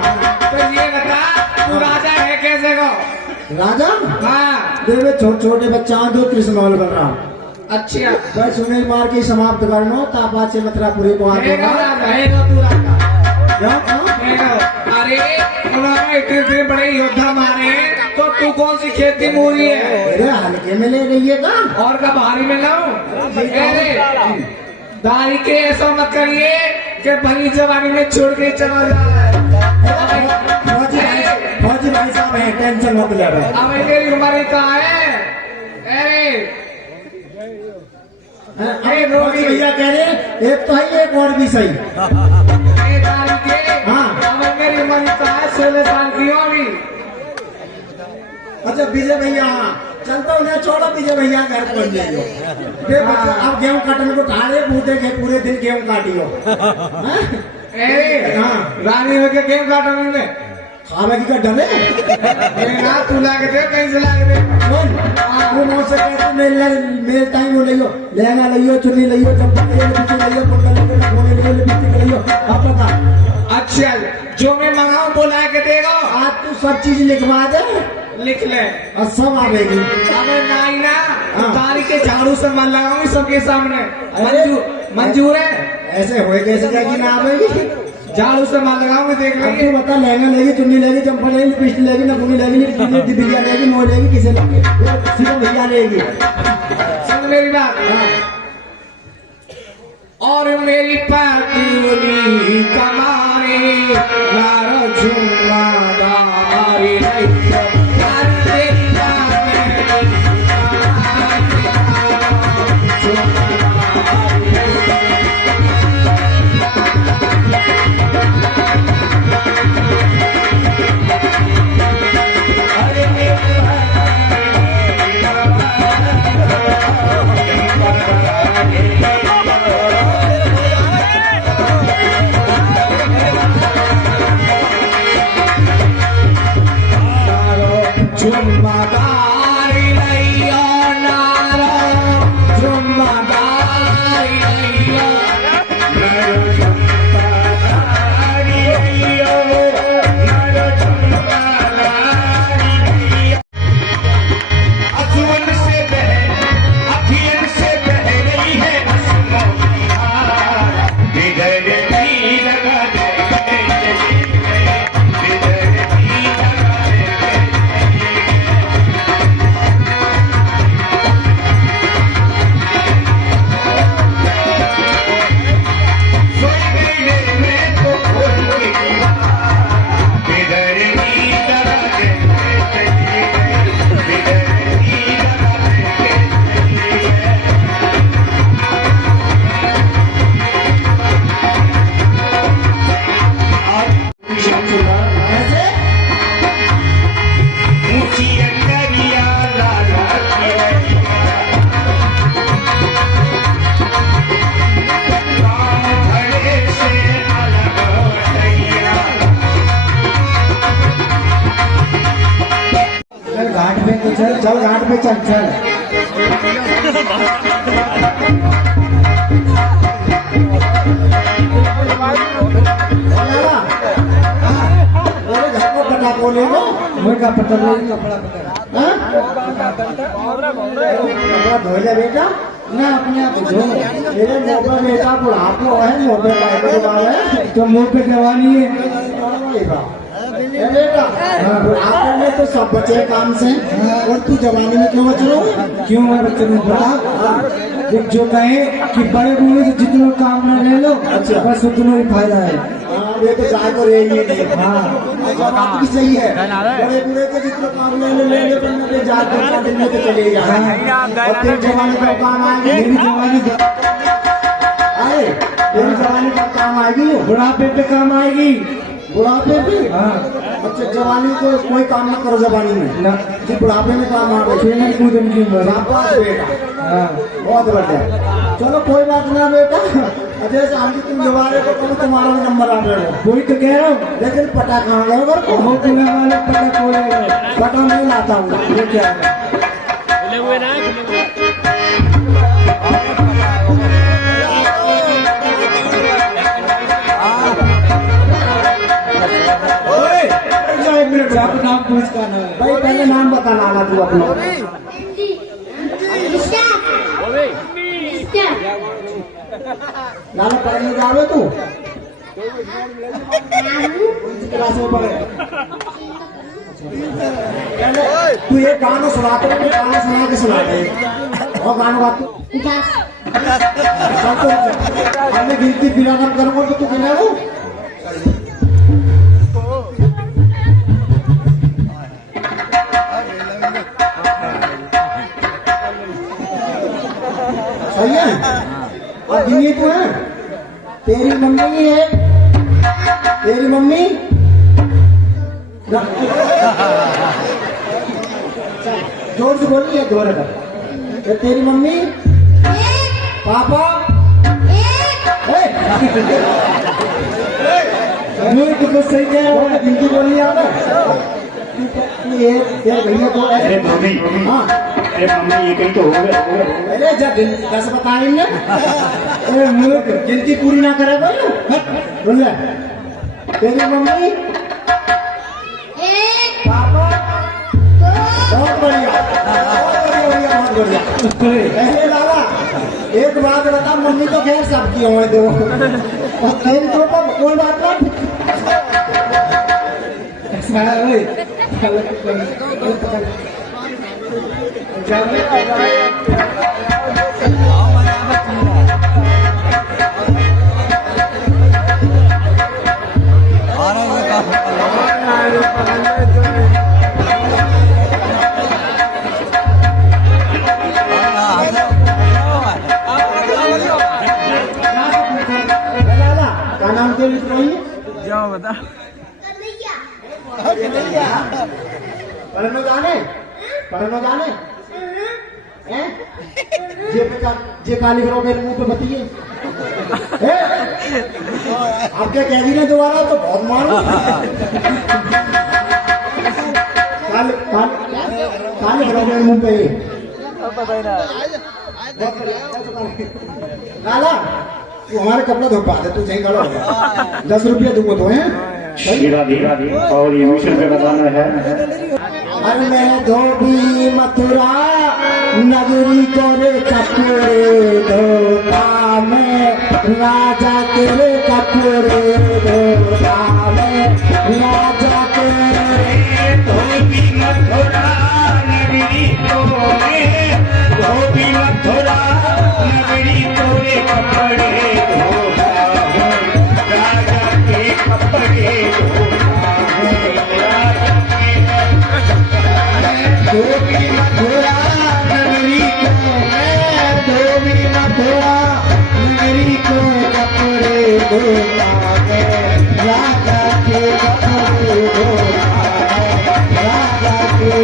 तो ये बता तू राजा है कैसे को? राजा हाँ देवे छोटे छोटे बच्चा दो कृष्णमोहन बन रहा। अच्छा बस उन्हें मार के समाप्त करना तापा से मथुरापुरी को आगे है ना राजा, है ना तू राजा? हाँ? है ना? अरे उन्होंने इतने बड़े योद्धा मारे तो तू कौन सी खेती मूरी है? अरे हल्के में ले रही है का और का भारी में लाऊं? अरे दाढ़ी के ऐसा मत करिए कि भली जवानी में छोड़ के चला जाए। फौजी भाई साहब है, टेंशन मत ले रहे। अब मेरी उम्र कहाँ है? अरे अरे रोगी भैया कह रहे एक तो है एक और भी सही। ये दाढ़ी के हाँ। अब मेरी उम्र कहाँ है? 16 साल की हो अभी। अच्छा विजय भैया हाँ चलता उन्हें छोड़ो, विजय भैया घर पहुंच जाइयो। फिर बच्चा अब गेहूं काटने को ठाड़े बूते के पूरे दिन गेहूं काटियो। हाँ? अरे हाँ। रानी होके गेम काटा मैंने खावे की का डले ना तू लाके दे कहीं से लाके दे। वो मुझसे कहते मेल टाइम हो लियो, लहंगा लियो, चुन्नी लियो, चप्पल लियो, बिस्कुट लियो, पंखा लियो, घोड़े लियो, लिपस्टिक लियो, अब बता। अच्छा जो मैं मंगाऊं वो लाके देगा? आज तू सब चीज लिखवा दे लिख ले। और सब आवेगी। अबे नहीं ना हाँ। तारीख के झाड़ू से मन लगाऊंगी सबके सामने। मंजूर है? ऐसे होए कैसे जाएगी ना आवेगी। झाड़ू से मन लगाऊंगी देख अब लेंगे। तू बता लहंगा लेगी, चुन्नी लेगी, चंपल लेगी, लिपस्टिक लेगी, नकुनी लेगी, डिबिया लेगी, मोह लेगी, किसे लेगी? सीधा भैया लेगी। सुन मेरी बात। और मेरी पतली कमारे नारो झुमदारी रैया तेरी बात झुमदारी रैया नारो झुमदारी रैया नारो झुमदारी रैया नारो झुमदारी रैया। अखियन से बह रही है आसमां की धार, बिगड़ती लगा दे बिगड़ती लगा दे। चल चल घाट पे चल चल मेरे घर को पटा को ले लो मैं का पता नहीं कपड़ा पकड़ हाँ? कपड़ा धो ले बेटा ना अपने आप धो मेरे मुंह पे बेटा बुढ़ापो है मुंह पे काय जवान है तो मुंह पे जवानी है ए बेटा बुढ़ापे में तो सब बचे काम से और तू जवानी में क्यों बच रहा है? क्यों मैं बच्चे में बता एक जो कहे कि बड़े बूढ़े से जितना काम ना ले लो अच्छा। बस उतना ही फायदा है हाँ ये तो जाए तो रहेंगे नहीं हाँ अच्छा बात भी सही है बड़े बूढ़े के जितना काम ले पर मैं जा कर दिन में तो चले जाए और फिर जवानी का काम आएगी मेरी जवानी आए मेरी जवानी का काम आएगी बुढ़ापे पे काम आएगी बुढ़ापे भी हाँ अच्छा जवानी को कोई काम ना करो जवानी में ना कि बुढ़ापे में काम आ गए खेलने कूदन की उम्र है। शाबाश बेटा हाँ बहुत बढ़िया चलो कोई बात ना बेटा अजय शाम जी तुम दोबारा को कभी तुम्हारा भी नंबर आ रहे हो वही तो कह रहा हूँ लेकिन पटा कहाँ गए मेरे को वो तुम्हें वाले पता कोई पटा नहीं लाता हूँ ये क्या है एक मिनट आप नाम पूछ का नाम है भाई पहले नाम बता लाला तू अपना लाला पढ़ने जाओगे तू क्लास में पढ़े पहले तू ये गाना सुनाते हो गाना सुना के सुनाते और गाना बात तू पहले गिनती बिना नाम करूंगा तो तू गिना वो सही है और गिनी तू है तेरी मम्मी है तेरी मम्मी जोर से बोली है जोर कर तेरी मम्मी पापा तो सही कह रहा हूँ हिंदी बोली याद है ये तेरे भैया को अरे मम्मी हाँ अरे मम्मी ये कहीं तो हो गया अरे जब कैसे बताएंगे अरे मूर्ख गिनती पूरी ना करे बोल तेरी मम्मी पापा बहुत बढ़िया बहुत बढ़िया पहले लाला एक बात बता मम्मी तो खैर सबकी हो दो और तेरी तो कोई बात नहीं लाला क्या नाम तेरी जाओ बता पढ़ने जाने हैं जे काली करो मेरे मुंह पे बतिए आप क्या कह दी ना दोबारा तो बहुत मारो काली करो मेरे मुंह पे लाला तू हमारे कपड़ा धोपा दे तू सही खड़ा होगा 10 रुपया दूंगा तो है धीरा धीरा और ये मिशन पे बताना है अरे मैं धोबी मथुरा नगरी को रे कपूरे धोता में राजा के रे कपूरे धोता में राजा के धोबी मथुरा नगरी तोरे धोबी मथुरा नगरी तोरे कपड़े धोता है राजा के कपड़े धोता है धोबी मथुरा नगरी को कपड़े धोता है राजा के कपड़े धोता है राजा के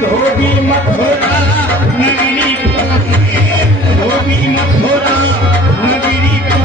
धोबी मथुरा नगरी धोबी मथुरा नगरी को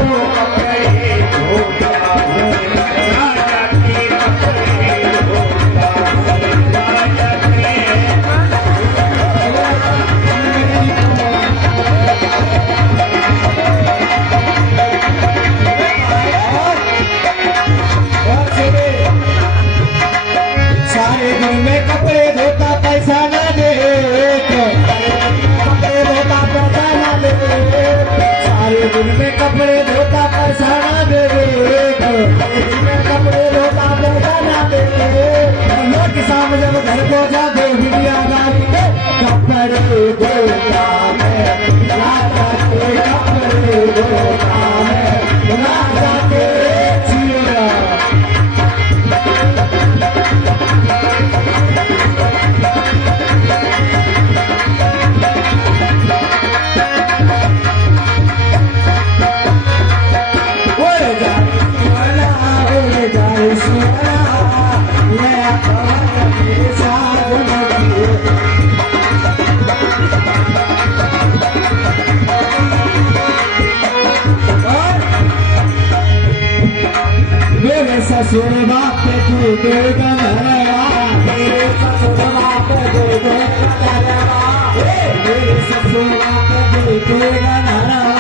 ससुर बाप झूठे गनरवा तेरे ससुर बाप झूठे गनरवा तेरे ससुर बाप झूठे गनरवा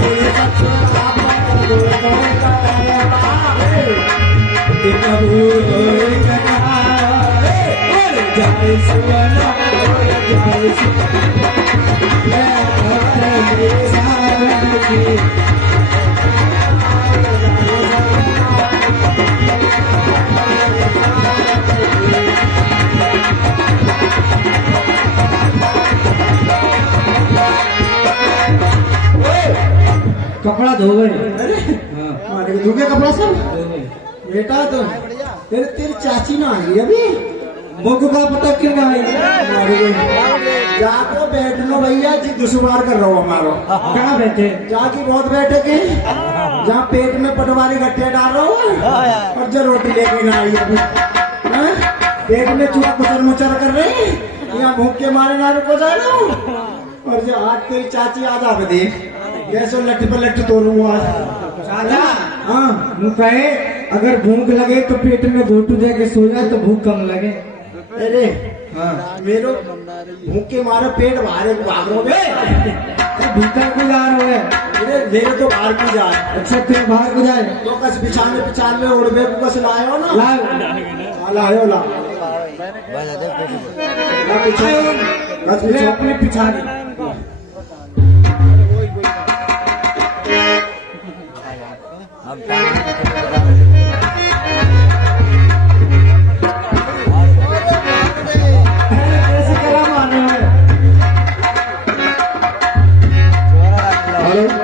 तेरे ससुर बाप झूठे गनरवा कबू होई गनरवा जय सुवना जय सुवना मेरे सावन की कपड़ा धो गए धो गया कपड़ा सब बेटा तो तेरे तेरी चाची ना आई अभी मुख का पता क्यों ना आई जाको बैठ लो भैया जी दुश्वार कर रहा हूँ हमारो कहाँ बैठे जाके बहुत बैठे के जहाँ पेट में पटवारी गट्टे डाल रहा हूँ और जो रोटी लेके ना आई अभी हाँ? पेट में चूहा कुचर मुचर कर रहे हैं यहाँ भूख के मारे ना रुको जा रहा हूँ और जो आज तेरी चाची आज आप देख जैसे लट्ठ पर लट्ठ तोड़ूंगा चाचा हाँ मुँह कहे अगर भूख लगे तो पेट में घोटू दे के सो जाए तो भूख कम लगे अरे हाँ मेरो भूख के मारे पेट बाहर भाग रहे भीतर को जा रहे हैं मेरे मेरे तो बाहर की जाए अच्छा फिर बाहर को जाए तो कस पिछाने उड़बे को कस लायो ना लायो ला अपने पिछाड़ी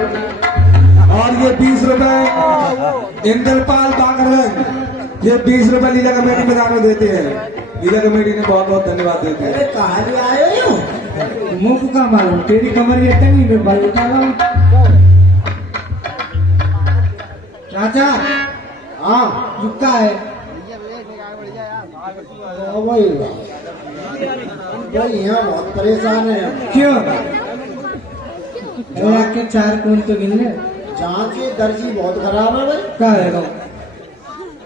और ये 20 रुपए इंद्रपाल बागरवन ये 20 रुपए लीला कमेटी में दान देते हैं। लीला कमेटी ने बहुत बहुत धन्यवाद देते हैं। अरे कहाँ ले आए हो मुंह का मालूम तेरी कमर ये टंगी में बाल उठा लो चाचा हाँ जुक्का है वही वही यहाँ बहुत परेशान है क्यों के 4 कौन तो गिन ले जहाँ के दर्जी बहुत खराब है भाई क्या है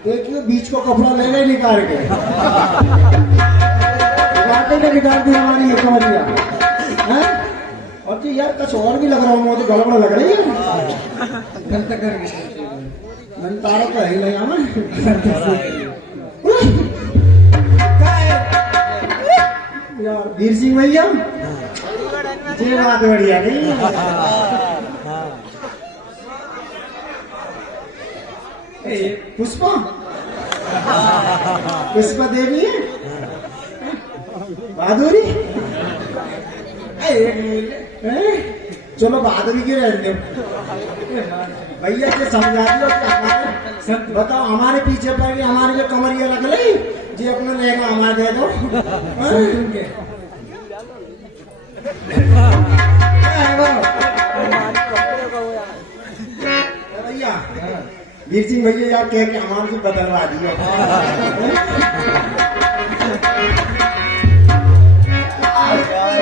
देखिए बीच को कपड़ा ले ले निकाल के ने निकाल दिया हमारी ये कमरिया हैं और जी यार कुछ और भी लग रहा हूँ मुझे गड़बड़ लग रही है गलत कर तारा तो है ही नहीं हमें यार वीर सिंह भैया ये बात बढ़िया नहीं पुष्पा पुष्पा देवी है बहादुरी चलो बहादुरी क्यों रहने भैया से समझा दियो कि हमारे बताओ हमारे पीछे पड़ गए हमारे जो कमरिया लग रही जी अपना लेगा हमारे दे दो भैया वीर सिंह भैया यार कह के हमारे से बदलवा दियो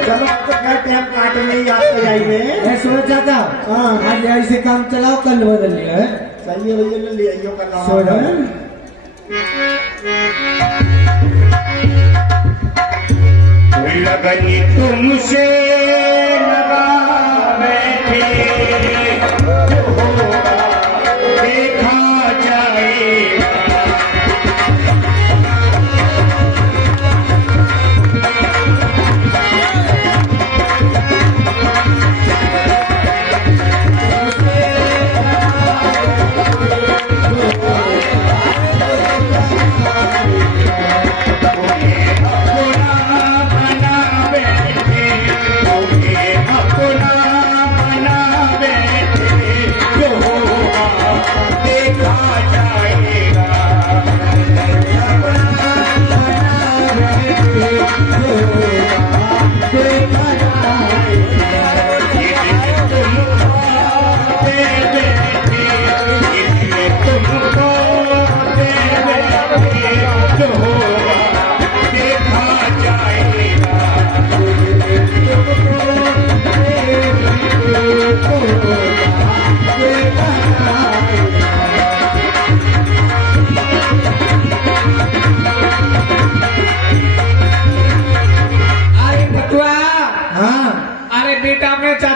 चलो अब तो क्या टाइम काटने ही आपको जाएंगे सोच चाचा हाँ आज ऐसे काम चलाओ कल बदल लिया है सही है भैया ले आइयो करना सो जाओ। लगनी तुमसे लगा बैठे जो होगा देखा जाएगा अपना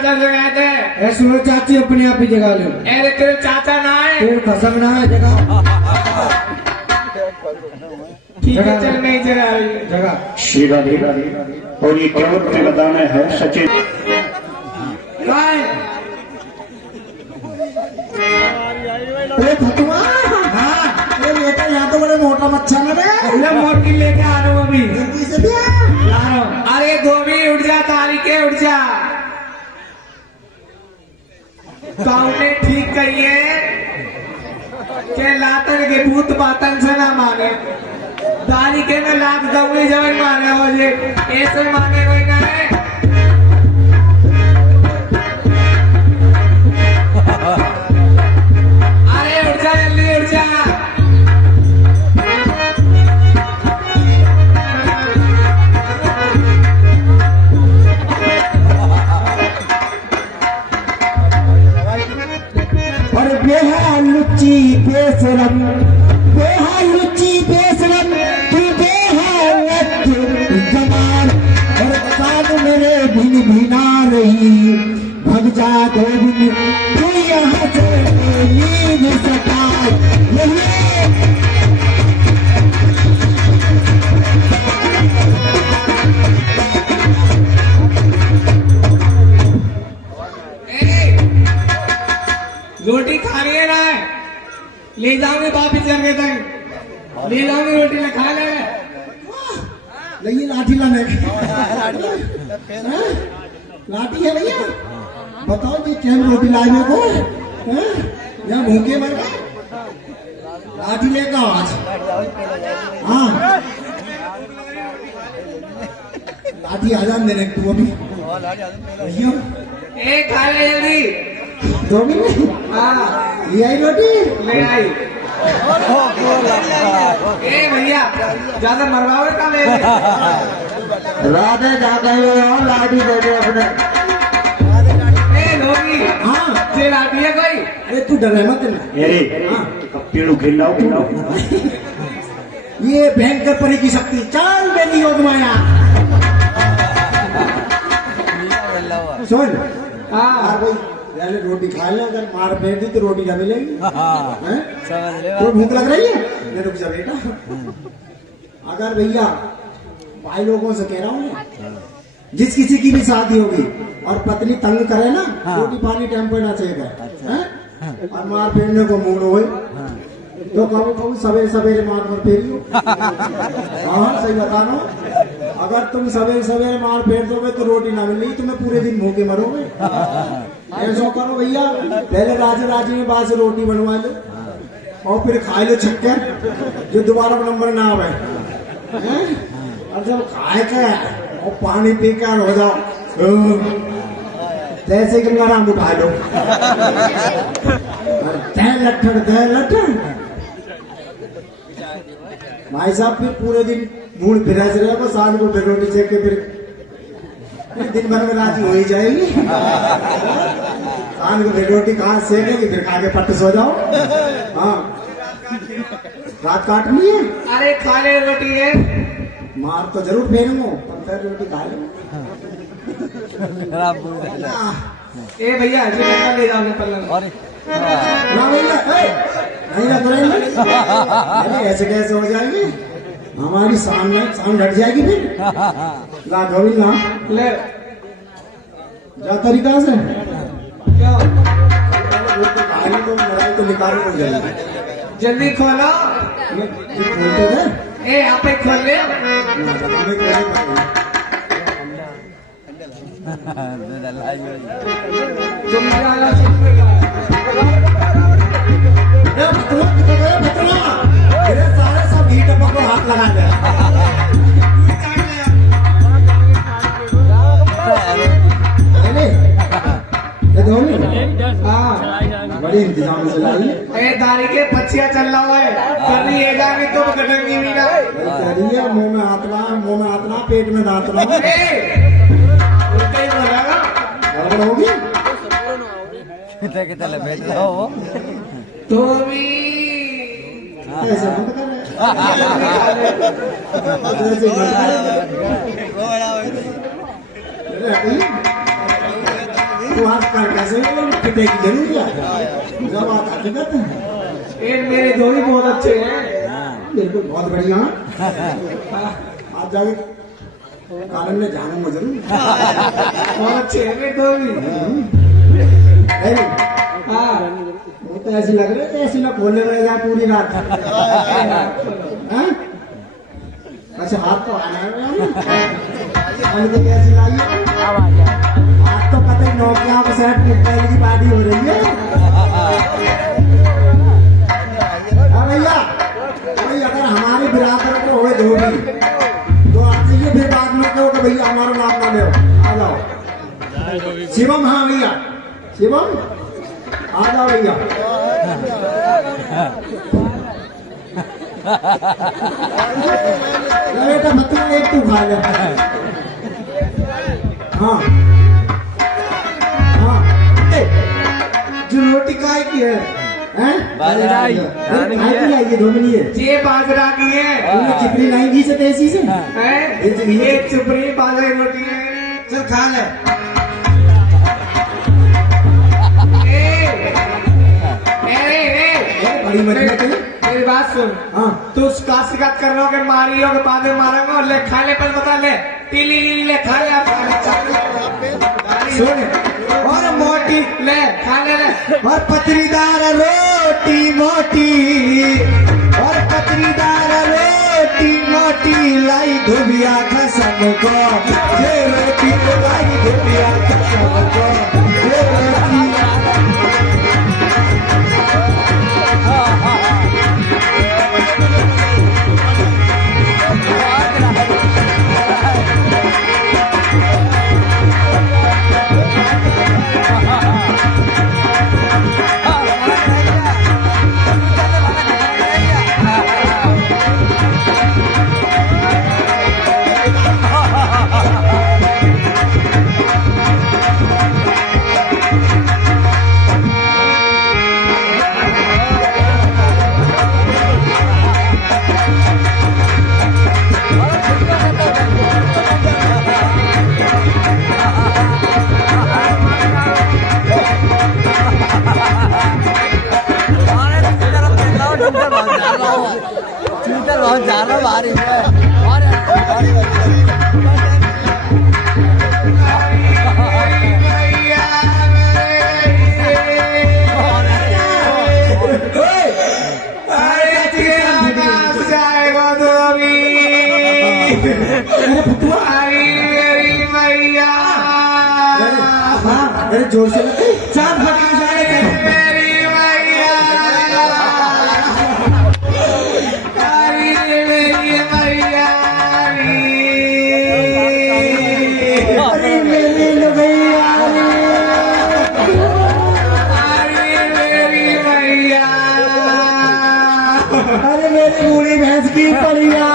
चाचा जगाए थे। ए सुनो चाची अपने आप ही जगा लो। अरे तेरे चाचा ना है। तेरे कसम ना है जगा। ठीक है चल नहीं जगा रही। जगा। सीधा धीरा और ये केवल में बताना है सचिन। अरे फतुआ हाँ अरे बेटा यहाँ तो बड़े मोटा मच्छर है अरे मोटी लेके आ रहा हूँ अभी। जल्दी से भी ला रहा हूँ। अरे धोबी उठ जा तारीखे उठ जा। कौन ने ठीक कही है के लातन के भूत बातन से ना माने। तारीखे में लाख दौड़ी जब माने हो जे ऐसे माने कोई ना है। अरे उठ जा जल्दी उठ जा। और बेहालुची बेशरम बेहालुची बेशरम तू बेहालत जमान और कान मेरे भिन भिना रही भग जा गोविंद तू यहाँ से नींद सता रोटी खानी है ना ले जाऊंगे वापिस जाके तक ले जाऊंगी रोटी में खा ले। ये लाठी लाने लाठी है भैया बताओ जी क्या रोटी लाए मेरे को यहाँ भूखे मर गए लाठी लेकर आज हाँ लाठी आजान देने तू अभी भैया ए खा ले जल्दी। 2 मिनट हाँ ये आई रोटी ले आई। ए भैया ज्यादा मरवाओ का ले राधे जा गए और लाठी दे दे अपने ए लोगी हाँ ये लाठी है कोई। अरे तू डरे मत ना अरे पेड़ू खिलाओ ये भयंकर परी की शक्ति चल मेरी योग माया सुन हाँ भाई पहले रोटी खा ले अगर मार फेंक दी तो रोटी क्या मिलेगी हैं? तो भूख लग रही है मैं रुक जा बेटा अगर भैया भाई लोगों से कह रहा हूँ जिस किसी की भी शादी होगी और पत्नी तंग करे ना रोटी पानी टाइम पे ना चाहिए और मार फेरने को मूड हो तो कभी कभी सवेरे सवेरे मार फेरियो हाँ सही बता रहा हूँ अगर तुम सवेरे सवेरे मार फेर दोगे तो रोटी ना मिलेगी तुम्हें पूरे दिन भूखे मरोगे। ऐसा करो भैया पहले राजे में बाहर से रोटी बनवा लो और फिर खा लो छक्के जो दोबारा नंबर ना आवे और जब खाए के और पानी पी कर हो जाओ जैसे गंगाराम उठा लो दे लट्ठन भाई साहब फिर पूरे दिन मूड फिरा से रहेगा शाम को फिर रोटी चेक के फिर दिन भर में राजी हो ही जाएगी शाम को फिर रोटी कहाँ सेकेगी फिर खा के पट्ट सो जाओ हाँ रात काटनी है। अरे खा ले रोटी है मार तो जरूर फेरूंगा पर फिर रोटी खा लो ए भैया ले जाओ पल्ला ना भैया नहीं ना करेंगे ऐसे कैसे हो जाएगी हमारी शान घट जाएगी फिर ला गोविंद ना ले जा तरीका से क्या आगे तो लड़ाई तो निकाल हो जाएगी जल्दी खोलो खोलते थे ए आप खोल ले तुम मेरे सारे सब घी टपक को हाथ लगा दे बड़ी इंतजाम से लाई ए दारी के पछिया चल रहा है कभी ये जाने तो कटंगी भी ना करिए मुंह में हाथ ना पेट में दांत ना उल्टा ही बोलेगा गड़बड़ होगी कितना लपेट रहा हो तो भी ऐसे मत कर बकवास कर कैसे पिटे की जरूरत है जब बात हकीकत है ये मेरे धोनी बहुत अच्छे हैं। बिल्कुल बहुत बढ़िया आप जाके कारण में जानूंगा जरूर बहुत अच्छे हैं मेरे धोनी। नहीं, हाँ वो तो ऐसी लग रही है ऐसी ना खोलने रहेगा पूरी रात हाँ? अच्छा हाथ तो आना है तो कैसी लाई हाथ तो पता ही नौकिया के साथ मुक्ताई की पार्टी हो रही है हाँ भैया भाई अगर हमारे बिरादर को हो धोनी तो आपसे ये फिर बात मत करो कि भैया हमारा नाम ना लो आ जाओ शिवम हाँ भैया शिवम आ जाओ भैया बेटा बच्चा एक तू खा ले हाँ हाँ जो रोटी काय की है ये धोनी है ये बाजरा की है। चिपड़ी नहीं घी से देसी से हैं? ये चुपड़ी बाजरा की रोटी है। चल खा ले। बड़ी मछली मेरी बात सुन। हाँ तू उसका शिकायत कर रहा हो कि मारी हो कि बाद में मारेंगे और ले खा ले पर बता ले टीली ले खा ले सुन और मोटी ले खा ले और पतरीदार रोटी मोटी और पतरीदार रोटी मोटी लाई धोबिया खसम को ये रोटी लाई धोबिया खसम को ये रोटी अरे जोर से चार फटके जाए मेरी मैया मेरी मैया अरे मेरी लुगैया मेरी मैया अरे मेरी बूढ़ी भैंस की परिया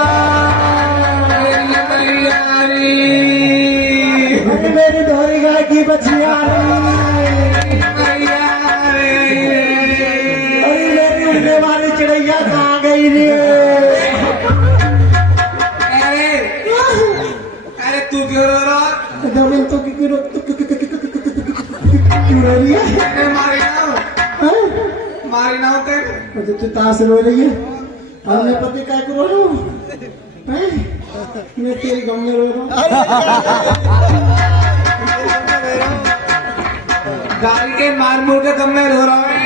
मेरी मैया अरे मेरी धोरी गाय की बछिया अरे मेरी उड़ने वाली चिड़ैया कहाँ गई रे अरे तू क्यों रो रहा दमन तो क्यों रो रही है मारी ना हाँ? मारी ना होते अच्छा तू ताश रो रही है और मैं पति क्या रो रहा हूँ हैं? मैं तेरे गम में रो रहा हूँ गाड़ी के मार मुड़ के कम में रो रहा है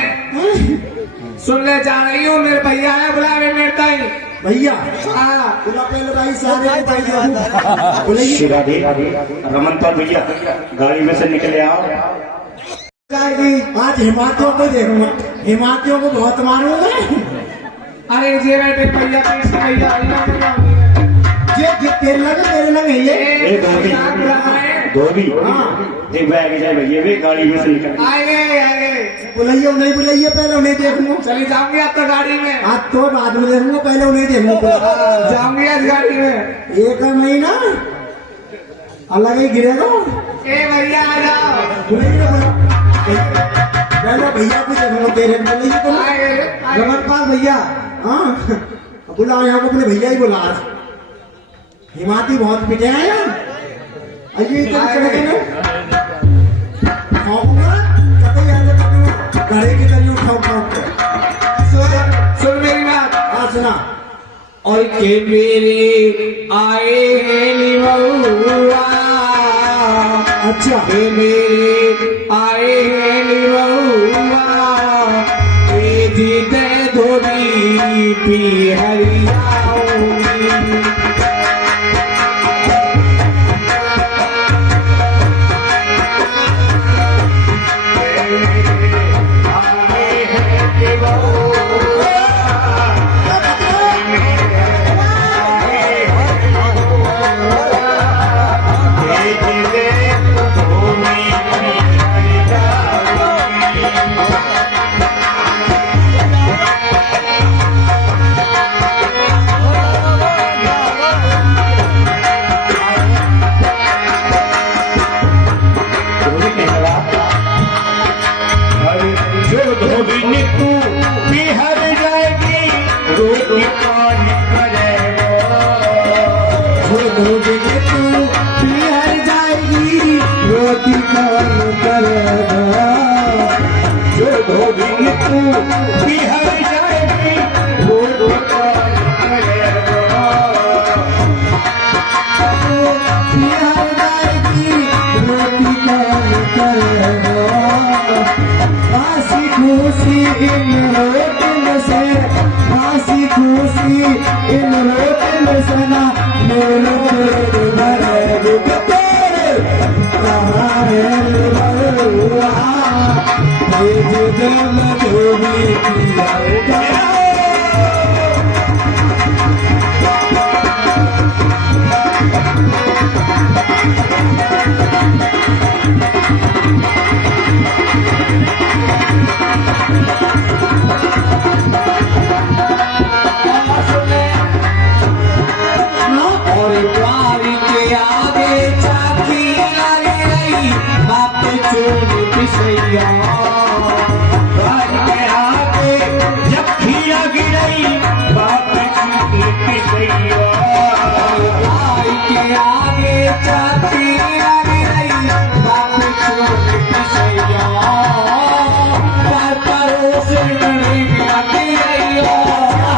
सुनने जा रही हूँ मेरे भैया है बुला रहे मेरे ताई भैया हाँ बुला पहले भाई सारे को भाई बुलाइए राधे रमन पर भैया गाड़ी में से निकले आओ आज हिमातियों को देखूंगा हिमातियों को बहुत मारूंगा अरे जे बेटे भैया कैसे भैया ये तेरे लगे ये धोबी देख बैग जाए भैया भी गाड़ी में से निकल आगे बुलाइए नहीं बुलाइए पहले उन्हें देखूंगा चली जाऊंगी अब तो गाड़ी में आज तो बाद में देखूंगा पहले उन्हें देखूंगा जाऊंगी आज गाड़ी में एक महीना अलग ही गिरेगा ए भैया आ जाओ बुलाइए पहले भैया को देखूंगा तेरे बुलाइए तो रमन पाल भैया हाँ बुला यहाँ को अपने भैया ही बुला आज हिमाती बहुत पिटे हैं यार अये इधर चले गए ना घड़े की तरह उठाओ उठाओ के। सुन मेरी बात। हाँ सुना। और के मेरे आए हैं निवहुआ, अच्छा के मेरे आए हैं निवहुआ, तेजी दे धोरी पी हरियाऊंगी। जो धोबी ने तू बिहार जाएगी रोटी कौन करेगा। जो धोबी ने तू बिहार जाएगी रोटी कौन करेगा। जो धोबी ने तू बिहार जाएगी रोटी कौन करेगा। बिहार जाएगी रोटी कौन करेगा। हंसी खुशी इन रोटिन से, हंसी खुशी इन रोटिन से ना मेरे पेट भरेगा। तेरे कहाँ है बलुआ, तेज दिल धोबी पिया। और द्वार के आगे चाकी लगी रही, बाप चोर पिसैया। द्वार के आगे जब खीरा गिरई बाप की पिसैया। द्वार के आगे चाकी लगी रही, बाप चोर पिसैया। पर परोसे नहीं लगी रही,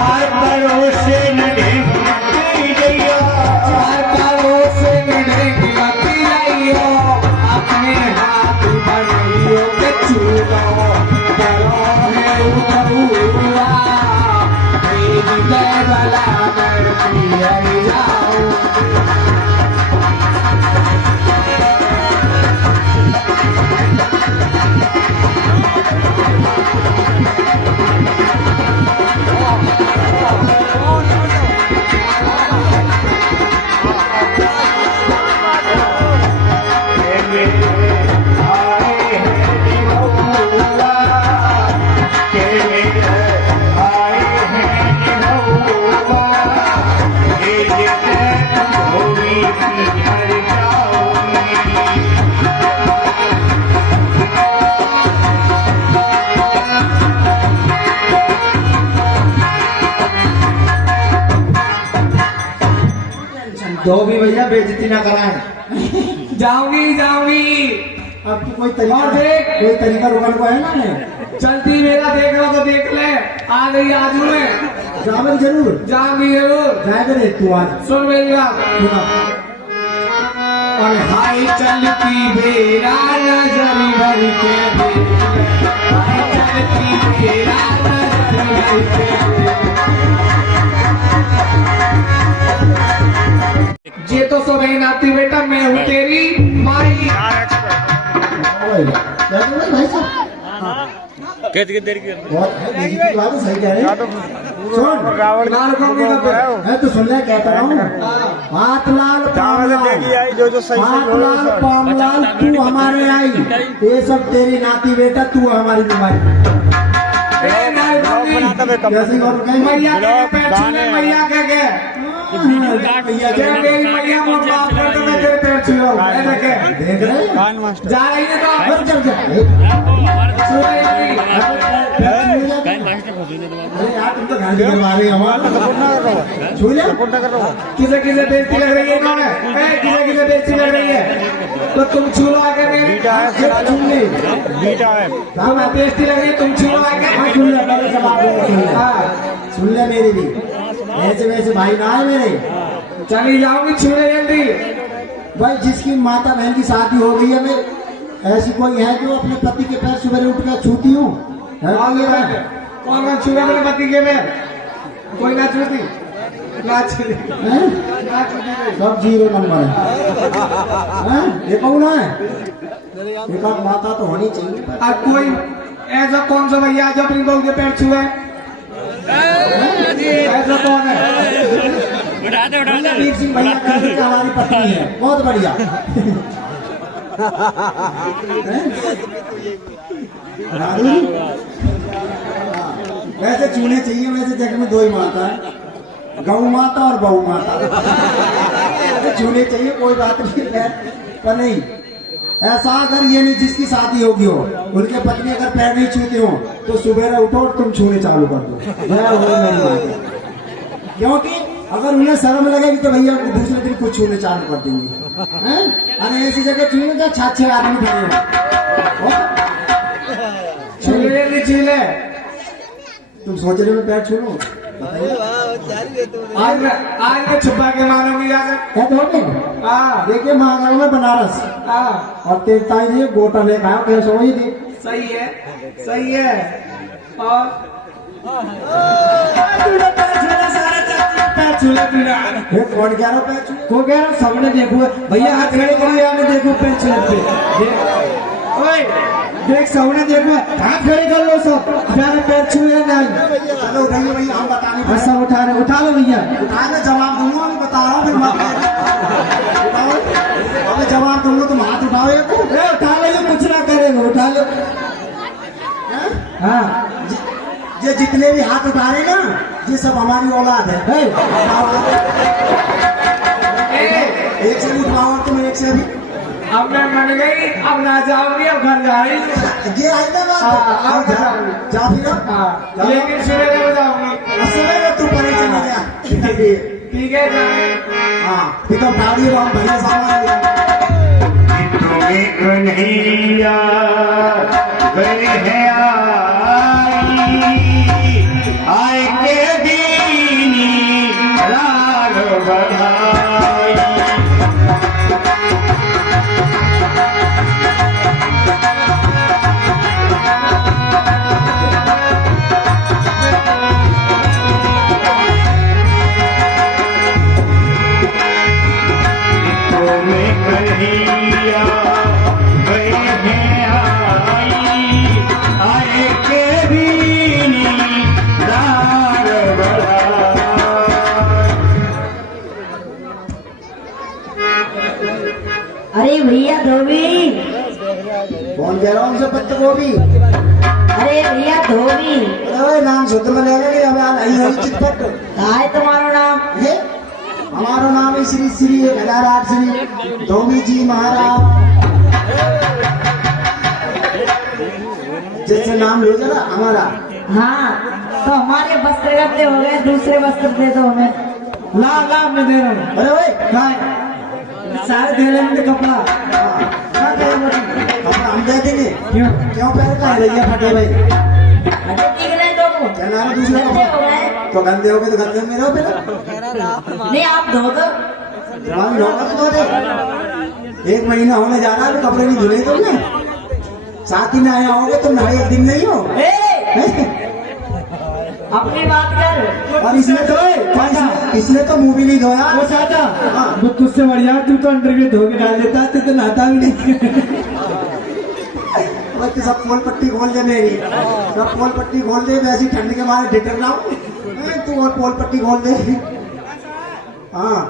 हर पड़ोसे न ढेंकी गैया। पर परोसे नहीं लगी रही, अपने हाथ बनाइयो के चूलो करो है उधरुआ। तेरी दे भला मैं पिया जाऊं। धोबी भैया बेइज्जती ना कराएं। जाऊंगी जाऊंगी। अब तो कोई तरीका, और देख। कोई तरीका रुकन को है ना। चलती मेरा देख रहा तो देख ले, आ गई आज में। जावे जरूर जाऊंगी जरूर। जाएगा रे तू आज। सुन मेरी बात। सुना। और हाय चलती बेरा नजर भर के देख ले। हाय चलती बेरा नजर भर के देख ले। ये तो सब है नाती बेटा, मैं हूँ तेरी माई। क्या कर रहे भाई साहब? बहुत बेइज्जती बात है, सही कह रहे हैं। सुन ना रुकूंगी तो फिर। मैं तो सुन ले कहता रहा हूँ। हाथ लाल पाम लाल, हाथ लाल पाम लाल, तू हमारे आई। ये सब तेरी नाती बेटा, तू हमारी बीमारी। कैसी और कहीं मैया के पैर छूने, मैया के जब मेरी मैया को माफ कर दो, मैं तेरे पैर छूऊंगा। ये देखे देख रहे हैं? जा रही है तो चल चल सुन रही है। अरे यार तुम तो घर भी करवा रहे हो हमारा छू ले किसे किसे बेइज्जती लग रही है इन्होंने किसे किसे बेइज्जती लग रही है तो तुम छू लो आके मेरी सुन ले तुम्हें बेइज्जती लग रही है तुम छू लो आके हाँ सुन ले पहले जवाब दूंगा सुन ले हाँ सुन ले मेरी भी ऐसे वैसे भाई ना है मेरे चली जाऊंगी छू ले जल्दी भाई जिसकी माता बहन की शादी हो गई है मैं ऐसी कोई है जो अपने पति के पैर सुबह उठ कर छूती हूँ कौन कौन छूगा मेरे पति के में कोई ना छूती ना छूती ना छूती कोई। सब 0 नंबर है ये कौन है एक आध माता तो होनी चाहिए और कोई ऐसा कौन सा भैया जो अपनी बहू के पैर छुए ऐसा कौन है वीर सिंह भैया कहते कि हमारी पत्नी है बहुत बढ़िया वैसे चूने चाहिए वैसे जग में 2 ही माता है गौ माता और बहू माता वैसे चूने चाहिए कोई बात नहीं पर नहीं ऐसा अगर ये नहीं जिसकी शादी होगी हो उनके पत्नी अगर पैर नहीं छूते हो तो सुबह उठो और तुम छूने चालू कर दो जय हो मेरी माता क्योंकि अगर उन्हें शर्म लगेगी तो भैया दूसरे दिन कुछ छूने चालू कर देंगे हैं? अरे ऐसी जगह छूने का 6 आदमी खड़े छूले नहीं छूले तुम सोच रहे हो पैर छू लो आज मैं छुपा के मारूंगी जाकर क्या तो हाँ देखिए महाराज में बनारस हाँ और तेरताई जी गोटा लेकर आया कैसे वही थी सही है और पैर छूले पीड़ा कौन कह रहा पैर छू को कह रहा सबने देखो भैया हाथ खड़े करिए आपने देखो पैर छूले पे ओए देख सबने देखो हाथ खड़े कर लो सब हमारे पैर छूए नहीं चलो उठाइए भैया हम बताने बस सब उठा लो भैया उठाने जवाब दूंगा मैं बता रहा हूँ फिर मत उठाओ अबे जवाब दूंगा तुम हाथ उठाओ एक उठा लो ये कुछ ना करेगा उठा लो हाँ ये जितने भी हाथ उठा रहे ना ये सब हमारी औलाद है एक से भी उठाओ तुम एक से भी अब मैं मन गई अब ना जाऊंगी अब घर जा रही हूँ ये आई ना बात अब जा फिर हाँ लेकिन सुबह में जाऊंगी सुबह तू परे चला गया ठीक है हाँ फिर तो गाड़ी हम भैया सामान तुम्हें कन्हैया गए हैं आए के दीनी लाल बढ़ाई तुम्हें कन्हैया गए हैं आए के दीनी लाल बढ़ाई अरे भैया धोबी कौन कह रहा हूँ उनसे पत्ते को भी अरे भैया धोबी अरे नाम शुद्ध में ले लेंगे हमें नहीं चितपट कहा है तुम्हारा नाम है हमारा नाम है श्री श्री 1008 श्री धोबी जी महाराज जैसे नाम लो जरा हमारा हाँ तो हमारे वस्त्र गद्दे हो गए दूसरे वस्त्र दे दो हमें ला मैं दे रहा हूँ अरे भाई सारे दे रहे हैं कपड़ा क्या करेंगे कपड़ा हम दे देंगे क्यों पहन का भैया फटे भाई अरे ठीक नहीं तो क्या नाम दूसरा गद्दे हो गए तो गंदे हो गए तो गंदे में रहो फिर नहीं आप धो दो जवान लौटा तो दे 1 महीना होने जा रहा है तो कपड़े नहीं धुले तुमने साथ ही में आया होगे तुम नहाए एक दिन नहीं हो अपनी बात कर और इसने तो मुंह भी नहीं धोया वो चाचा हाँ। वो तुझसे बढ़िया तू तो अंडरवियर धो के डाल देता तू तो नहाता भी नहीं बच्चे सब पोल पट्टी खोल दे मेरी सब पोल पट्टी खोल दे वैसी ठंड के मारे डिटर लाऊं तू और पोल पट्टी खोल दे हाँ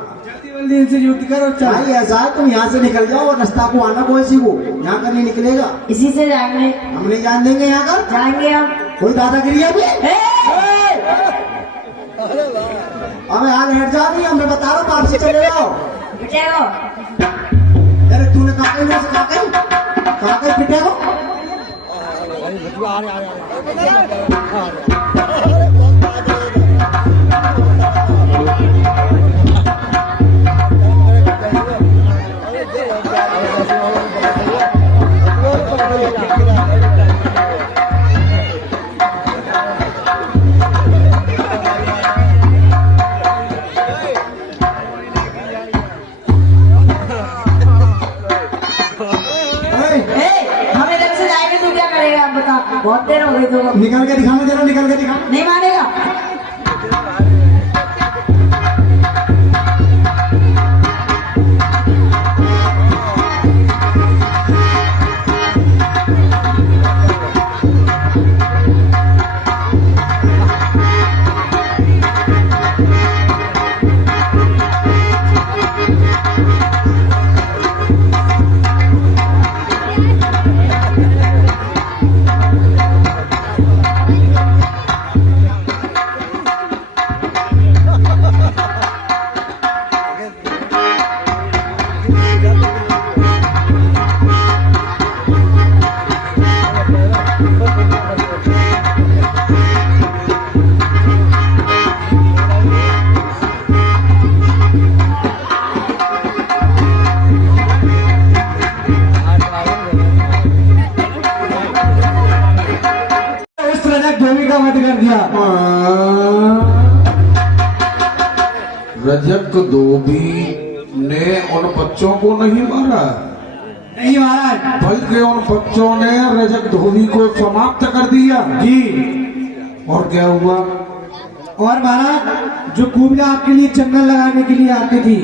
जल्दी इनसे युद्ध करो चल भाई ऐसा है तुम यहाँ से निकल जाओ और रास्ता को आना कोई सी को यहाँ का नहीं निकलेगा इसी से जाएंगे हम नहीं जान देंगे यहाँ का जाएंगे हम कोई दादागिरी है भी हमें आगे हट जा रही है मैं बता रहा हूँ वापसी चले जाओ बिटेगो अरे तूने कहा कहीं पिटेगो हम इधर से जाएंगे तू क्या करेगा अब बता, बहुत देर हो गई तो। निकल के दिखाओ जरा, निकल के दिखाओ। नहीं मानेगा। धोबी का मत कर दिया। रजक धोबी ने उन बच्चों को नहीं मारा, नहीं महाराज। बल्कि उन बच्चों ने रजक धोबी को समाप्त कर दिया। जी। और क्या हुआ? और महाराज जो कुबला आपके लिए चंदन लगाने के लिए आती थी,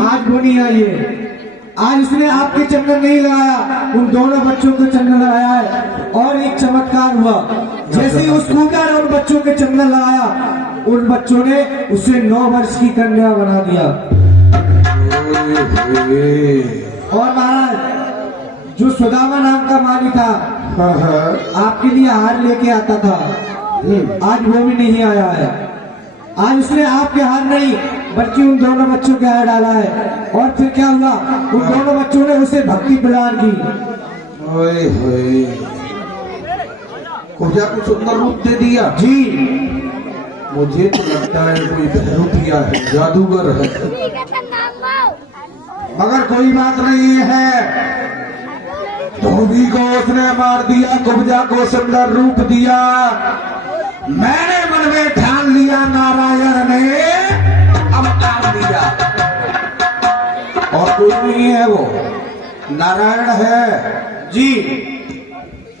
आज वो नहीं आई है। आज उसने आपके चंदन नहीं लगाया, उन दोनों बच्चों को चंदन लगाया है। और एक चमत्कार हुआ, जैसे ही उस कुबला ने उन बच्चों के चंदन लगाया, उन बच्चों ने उसे 9 वर्ष की कन्या बना दिया। और महाराज जो सुदामा नाम का माली था, आपके लिए हार लेके आता था, आज वो भी नहीं आया है। आज उसने आपके हार नहीं बल्कि उन दोनों बच्चों के हार डाला है। और फिर क्या हुआ, उन दोनों बच्चों ने उसे भक्ति प्रदान की। ओए होए, कुबजा को सुंदर रूप दे दिया। जी। मुझे तो लगता है कोई बहरूपिया है, जादूगर है, मगर कोई बात नहीं है। धोबी को उसने मार दिया, कुबजा को सुंदर रूप दिया। मैंने मन में ठान लिया, नारायण ने अवतार लिया। और कोई नहीं है, वो नारायण है जी।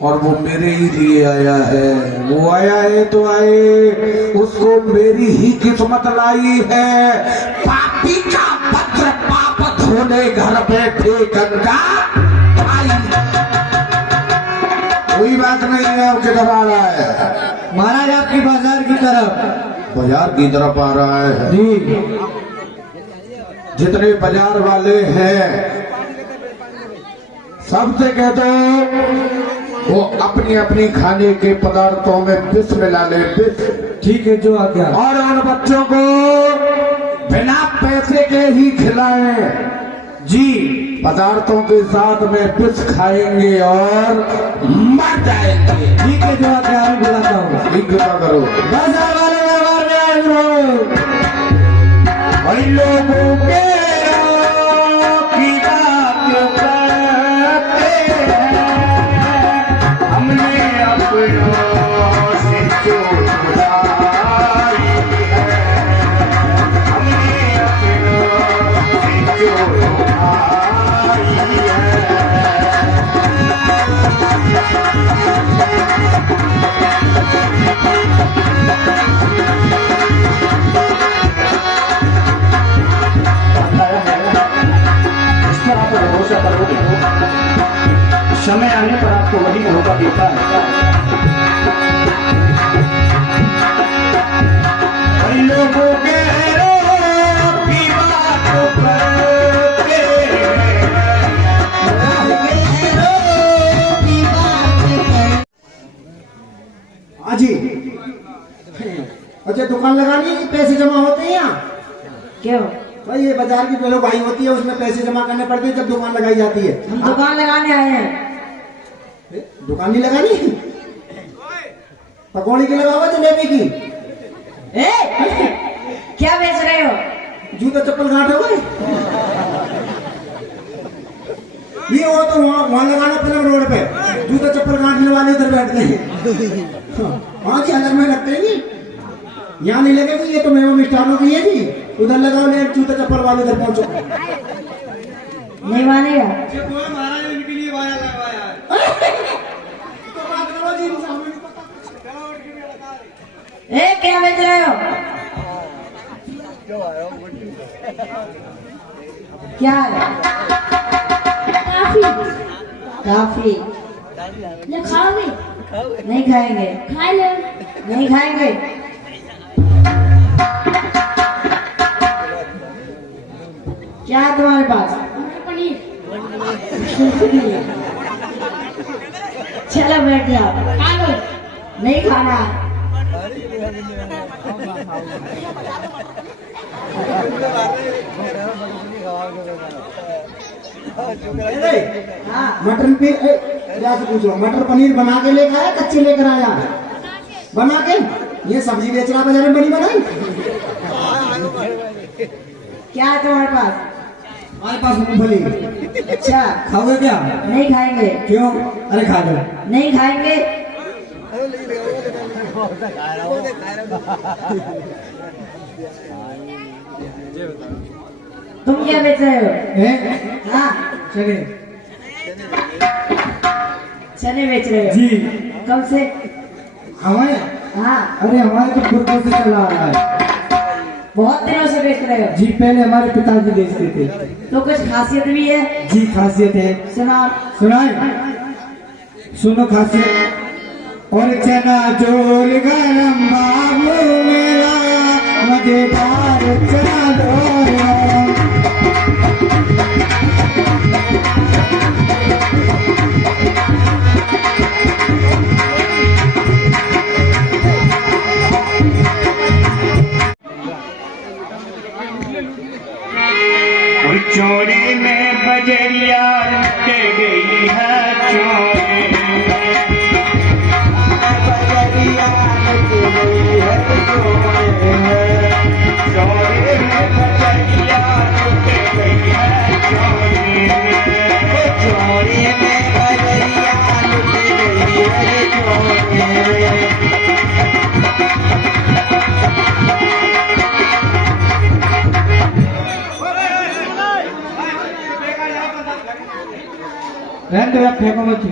और वो मेरे ही लिए आया है। वो आया है तो आए, उसको मेरी ही किस्मत लाई है। पापी का पत्र पाप धोने घर बैठे गंगा आई। कोई बात नहीं है, वो किधर आ रहा है? महाराज आपकी बाजार की तरफ। बाजार की तरफ आ रहा है जी। जितने बाजार वाले हैं सबसे कह दो वो अपनी अपनी खाने के पदार्थों में विष मिला ले, विष। ठीक है, जो आ गया। और उन बच्चों को बिना पैसे के ही खिलाएं जी। पदार्थों के साथ में विष खाएंगे और मर जाएंगे। ठीक है, जो आ गया मैं बुलाता हूँ। ठीक है, करो। बाजार वाले व्यवहार में आए लोग। वही लोगों के की बात करते हैं, हमने अपनों से जो छुड़ाई है, हमने अपनों से जो छुड़ाई है। समय आने पर आपको वही मौका देता है। लोगों के की बात करते हाँ जी। अच्छा, दुकान लगानी है कि पैसे जमा होते हैं यहाँ? क्यों? भाई ये बाजार की जो भाई होती है उसमें पैसे जमा करने पड़ते हैं जब दुकान लगाई जाती है। हम दुकान लगाने आए हैं। दुकान नहीं लगानी? पकौड़ी की लगाओ जलेबी की? ए क्या बेच रहे हो? जूता चप्पल गांठ हो गए? ये वो तो वहाँ लगाना फिल्म रोड पे, जूता चप्पल गांठने वाले इधर बैठते हैं। वहाँ के अलग में लगते हैं जी, यहाँ नहीं लगेगी। ये तो मेवा मिष्ठानों की है जी, उधर लगाओ ले, जूता चप्पल वाले इधर पहुंचो। नहीं मानेगा? महाराज इनके लिए वाया लगवाया है। तो बात करो जी, सामने नहीं पता। ए क्या बेच रहे हो? क्या है? काफी ले खाओगे? नहीं खाएंगे। खा ले। नहीं खाएंगे। क्या है तुम्हारे पास? पनीर। चलो बैठ जाओ। खा लो। नहीं खाना। हाँ मटन पे से पूछ लो, मटर पनीर बना के लेकर आया कच्चे लेकर आया? बना के। ये सब्जी बेच रहा बाजार में, बनी बनाई। क्या है तुम्हारे पास? हमारे पास मूंगफली। अच्छा खाओगे क्या? नहीं खाएंगे। क्यों? अरे खा लो। नहीं खाएंगे। तुम क्या बेच रहे हो? हाँ चले चने बेच रहे हो? जी। कब से? हमारे, हाँ अरे हमारे तो पुरखों से चला आ रहा है बहुत दिनों से बेच रहे हो? जी। पहले हमारे पिताजी बेचते थे। तो कुछ खासियत भी है? जी खासियत है, सुनाओ। सुनाए? सुनो खासियत। और चना जोर गरम बाबू मेरा, मजेदार चना जोर। चोरी में बजरिया लुट गई है, चोरी बजरिया लुट गई है, चोरी में बजरिया लुट गई है, चोरी में बजरिया लुट गई है, चोरी। रहने दो यार, फेंको मत।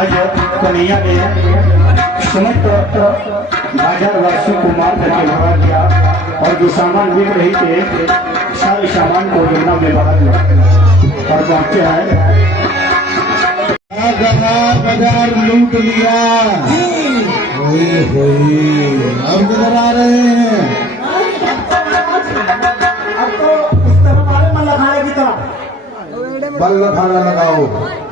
आज कन्हैया ने समस्त बाजार वासियों को माल करके भगा दिया और जो सामान बिक रही थे सारे सामान को गंगा में बहा दिया और पहुंचे हैं बाजार लूट लिया। अब किधर आ रहे हैं? अब तो उस तरफ वाले मल्ला खाने की तरफ। बल्ला खाना लगाओ,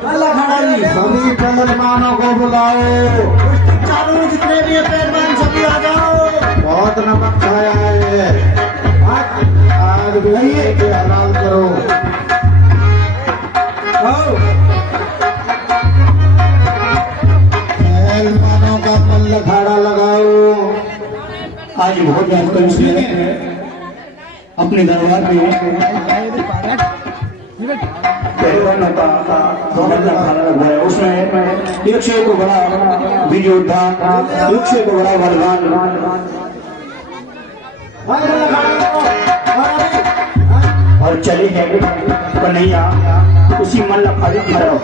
मल्ला खाना जी। सभी पहलवानों को बुलाओ, चालू जितने भी पहलवान सभी आ जाओ। बहुत नमक खाया है, आज भी के हलाल करो। पहलवानों का मल्ल अखाड़ा लगाओ। आज बहुत मुश्किल से अपने दरबार में पहलवानों का मल्ल अखाड़ा लगवाया। उसमें एक से एक बड़ा वीर योद्धा, एक से एक बड़ा बलवान और चले हैं कन्हैया उसी मल्ल अखाड़े की तरफ।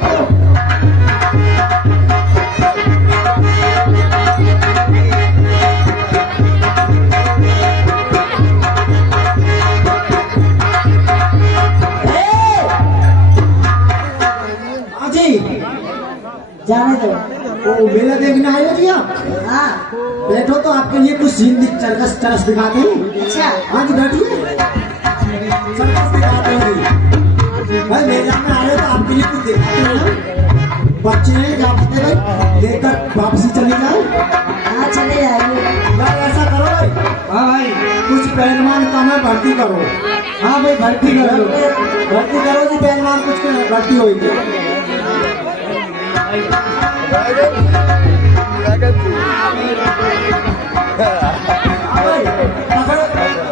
जाने दो। ओ मेला देखने आए हो जी आप? हाँ बैठो बैठो तो आपके लिए कुछ सीन चरस दिखाते हैं। अच्छा हाँ जी बैठिए, सर्कस दिखाते हैं भाई। मेला में आए तो आपके लिए कुछ दिखाते हैं ना। बच्चे हैं क्या पते भाई, लेकर वापसी चले जाओ। हाँ चले जाइए। यार ऐसा करो भाई, हाँ भाई, कुछ पहलवान कम है भर्ती करो। हाँ भाई, भर्ती कर लो। भर्ती करो जी पहलवान, कुछ भर्ती होगी।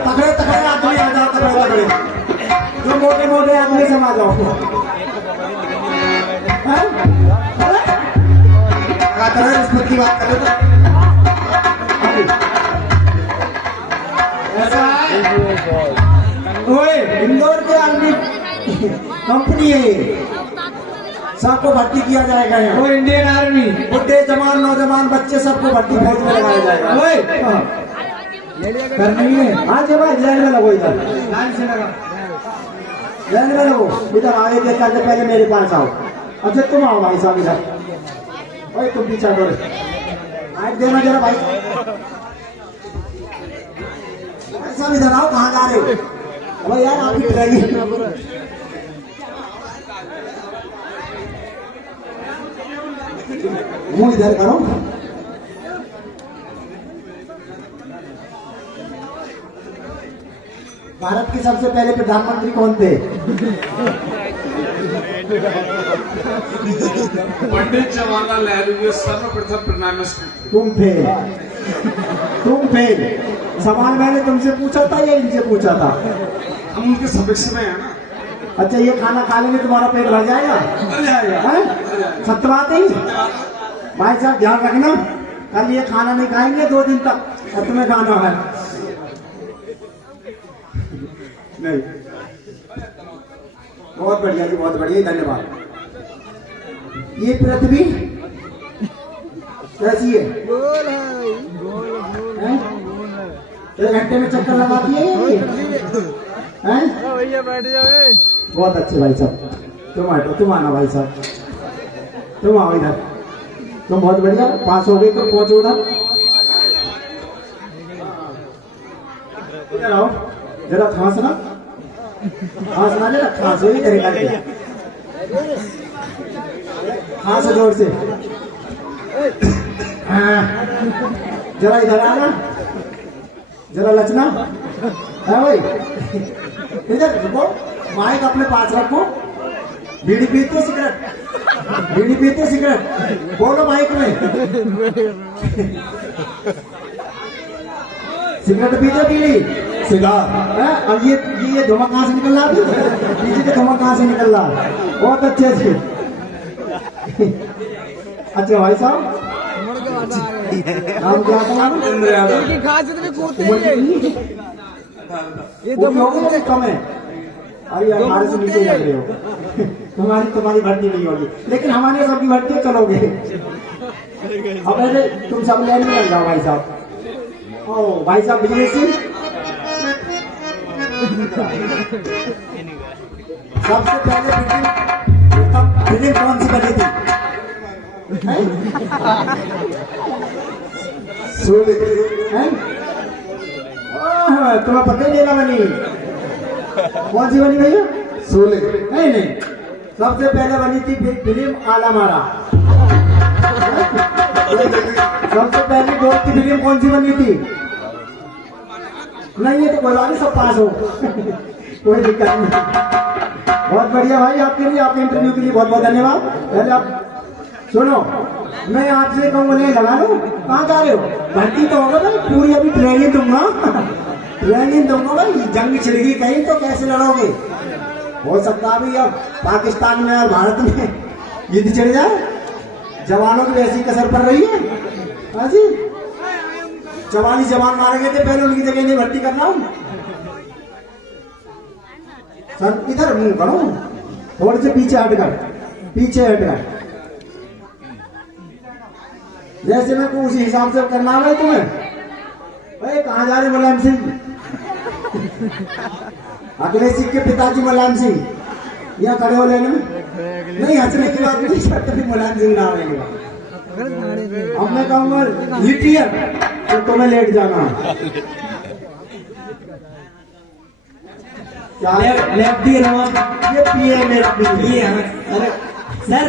तगड़े तगड़े आदमी आ जाओ, तगड़े तगड़े जो मोटे मोटे आदमी समा जाओ। रिश्वत की बात करो तो ऐसा है, ओए इंदौर के आदमी कंपनी है, सबको भर्ती किया जाएगा यहाँ। वो इंडियन आर्मी। बुढ़े जवान नौजवान बच्चे सबको भर्ती फौज में लगाया जाएगा। ओए, करनी है। हाँ जी भाई, लाइन में लगो, इधर लाइन से लगा। लाइन में लगो, इधर आगे देख करके पहले मेरे पास आओ। अच्छा तुम आओ भाई साहब इधर, भाई तुम पीछा करो, आगे देना जरा भाई साहब इधर आओ। कहाँ जा रहे हो भाई यार, आपकी ट्रेनिंग। मुंह इधर करो। भारत के सबसे पहले प्रधानमंत्री कौन थे? पंडित जवाहरलाल नेहरू के सर्वप्रथम प्रधानमंत्री। तुम फेल। सवाल मैंने तुमसे पूछा था या इनसे पूछा था? हम उनके समक्ष में है ना। अच्छा ये खाना खा लेंगे तुम्हारा पेट भर जाएगा? सत्य बात है भाई साहब, ध्यान रखना, कल ये खाना नहीं खाएंगे 2 दिन तक और तुम्हें खाना है नहीं। बहुत बढ़िया जी, बहुत बढ़िया, धन्यवाद। ये पृथ्वी कैसी है? हैं? 1 घंटे में चक्कर लगाती है ये? हैं? बहुत अच्छे भाई साहब, तुम हटो, तुम आना भाई साहब, तुम आओ इधर, तुम बहुत बढ़िया पास हो गए, तो पहुंचो उधर, इधर आओ जरा, खांसना जरा, खांसो इधर करके, खांसो जोर से, जरा इधर आना, जरा लचना है भाई, इधर रुको, माइक अपने पास रखो। बीड़ी पीते सिगरेट, बीड़ी पीते सिगरेट, बोलो माइक में। सिगरेट पीते बीड़ी सिगार। अब ये धुआं कहाँ से निकल रहा है? पीछे का धुआं कहाँ से निकल रहा है? बहुत अच्छे से। अच्छा भाई साहब, नाम क्या था? ये तो कम है, अरे हमारे से नीचे लग रहे हो। तुम्हारी भर्ती नहीं होगी, लेकिन हमारे सबकी भर्ती चलोगे। अब ऐसे तुम सब लाइन में लग जाओ भाई साहब। ओ भाई साहब बिजनेस सबसे पहले फिल्म कौन सी बनी थी? तुम्हें पता ही नहीं ना बनी? कौन सी बनी भैया? शोले। नहीं, सबसे पहले बनी थी फिल्म आला मारा। सबसे पहली गोल की फिल्म कौन सी बनी थी? नहीं है तो कोई बात नहीं, सब पास हो। कोई दिक्कत नहीं। बहुत बढ़िया भाई, आपके लिए, आपके इंटरव्यू के लिए बहुत बहुत धन्यवाद। पहले आप सुनो, मैं आपसे कहूँगा नहीं लगा लो, कहाँ जा रहे हो? भर्ती तो होगा भाई, पूरी अभी ट्रेनिंग दूंगा, ट्रेनिंग दूंगा भाई। जंग छिड़गी कहीं तो कैसे लड़ोगे? हो सकता है अभी अब पाकिस्तान में और भारत में युद्ध चढ़ जाए, जवानों की वैसी कसर पड़ रही है। हाँ जी, 44 जवान मारे गए थे, पहले उनकी जगह नहीं भर्ती करना हूँ। सर इधर मुंह करो, थोड़े से पीछे हटकर, पीछे हटकर, जैसे मैं को उसी हिसाब से करना है तुम्हें। भाई कहाँ जा रहे मुलायम सिंह? अगले सिंह के पिताजी मुलायम सिंह, यहाँ खड़े हो लेने में नहीं, हंसने की बात नहीं, मुलायम सिंह नाम है। अब मैं कहूँगा लिटियर तो तुम्हें लेट जाना। क्या लेफ्टी रवा ये पिए लेफ्टी ये अरे सर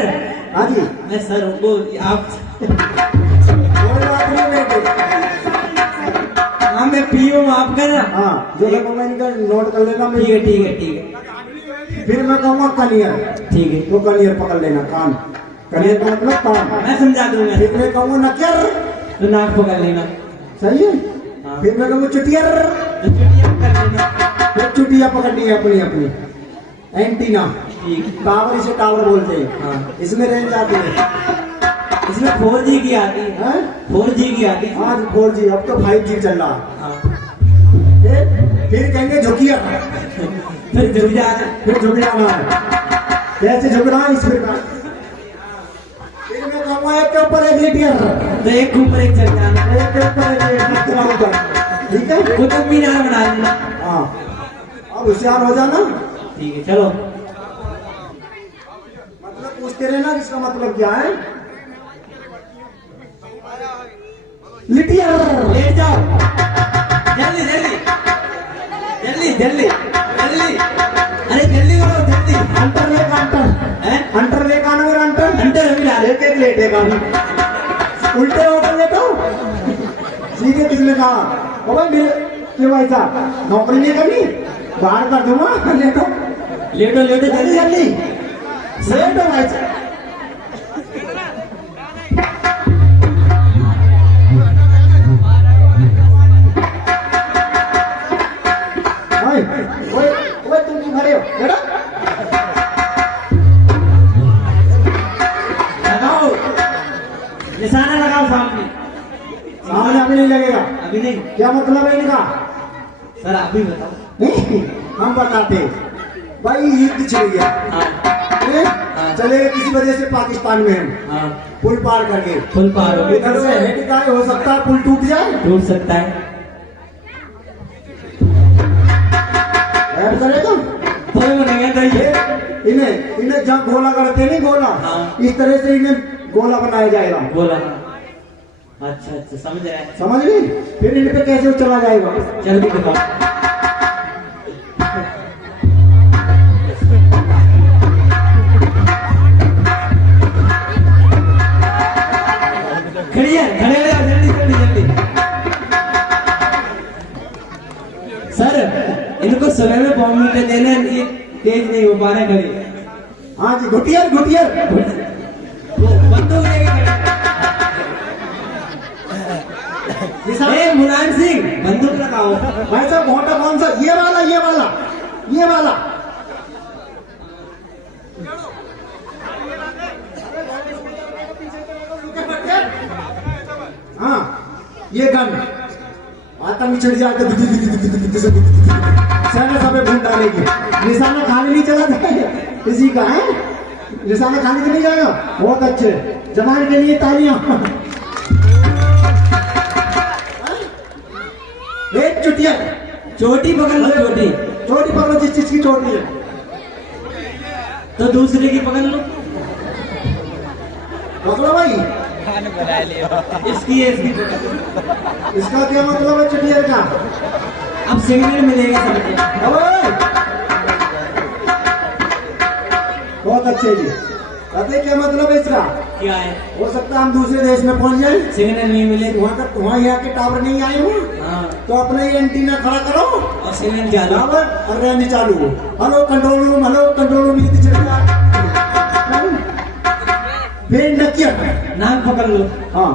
हाँ जी मैं सर उनको आप कोई बात नहीं बेटे। हाँ मैं पीओ आप का ना हाँ जो मैं कहूँगा इनका नोट कर लेना। ठीक है ठीक है ठीक है फिर मैं कहूँगा कनियर ठीक है तो कनियर पकड़ लेना कान। कनियर का मतलब कान। मैं समझा दूंगा। फिर मैं कहूँगा नकियर तो नाक पकड़ लेना। सही है। हाँ। फिर मैं कहूँगा चुटियर तो चुटिया पकड़ लेना। फिर चुटिया पकड़नी है अपनी अपनी। एंटीना ठीक टावर इसे टावर बोलते हैं। हाँ। इसमें रेंज आती है। इसमें 4G की आती है हैं? 4G की आती है। आज 4G अब तो 5G चल रहा है। हाँ फिर कहेंगे झुकिया फिर झुक जाना। फिर झुक जाना है। कैसे झुकना है इस फिर मैं कहूँगा एक के ऊपर एक लिटियर तो एक ऊपर एक चल जाना। एक के ऊपर एक लिटियर ऊपर। ठीक है कुतुब मीनार बना देना। हाँ अब होशियार हो जाना। ठीक है चलो मतलब पूछते रहना इसका मतलब क्या है। लिटियर लेट जाओ जल्दी जल्दी जल्दी जल्दी जल्दी अरे जल्दी करो जल्दी। अंटर लेक अंटर हैं अंटर लेक आना मेरा अंटर अंदर अभी ला एक एक लेटेगा उल्टे होटल लेता हूँ सीधे किसने कहा ओ भाई मेरे क्यों भाई साहब नौकरी नहीं करनी बाहर कर दूंगा लेटो लेटो लेटो जल्दी जल्दी जल्दी लेटो भाई साहब। ओए ओए ओए तुम क्यों खड़े हो बेटा लगाओ निशाना लगाओ सामने। सामने अभी नहीं लगेगा। अभी नहीं क्या मतलब है इनका। सर आप ही बताओ। नहीं हम बताते भाई युद्ध चल गया हाँ चलेगा किसी वजह से पाकिस्तान में हम हाँ पुल पार करके फुल पार हो गए। इधर से हेड का हो सकता है पुल टूट जाए टूट सकता है। ऐड करेगा फुल बनेगा तो ये इन्हें इन्हें जब गोला करते नहीं गोला हाँ। इस तरह से इन्हें गोला बनाया जाएगा। बोला अच्छा अच्छा समझ रहा है। समझ गई फिर इन पे कैसे चला जाएगा। जल्दी दिखाओ। खड़े हो जाओ जल्दी जल्दी जल्दी। सर इनको सुबह में बॉम्ब देना ये तेज नहीं हो पा रहे खड़े। हाँ जी घुटियर घुटियर बंदूक लेके खड़े। मुलायम सिंह बंदूक लगाओ। भाई साहब घोटा कौन सा ये वाला ये वाला ये वाला। हाँ ये गन आतंक चढ़ जाए तो सेना सब भून डालेगी। निशाना खाली नहीं चला जाएगा किसी का है। निशाना खाली तो नहीं जाएगा। बहुत अच्छे जवान के लिए तालियां। एक चुटिया चोटी पकड़ लो चोटी। चोटी पकड़ो जिस चीज की चोटी है तो दूसरे की पकड़ लो। पकड़ो भाई इसकी है इसकी पकड़। इसका क्या मतलब है चुटिया का। अब सिग्नल मिलेगा सबको। अबे! बहुत अच्छे जी पता क्या मतलब है इसका। क्या है हो सकता है हम दूसरे देश में पहुंच जाए सिग्नल नहीं मिले वहाँ तक वहाँ यहाँ के टावर नहीं आए हो हाँ तो अपना ये एंटीना खड़ा करो और सिग्नल चालू। टावर और रेंज चालू हो। हेलो कंट्रोल रूम ये चल रहा है। फिर नकिया नाक पकड़ लो। हाँ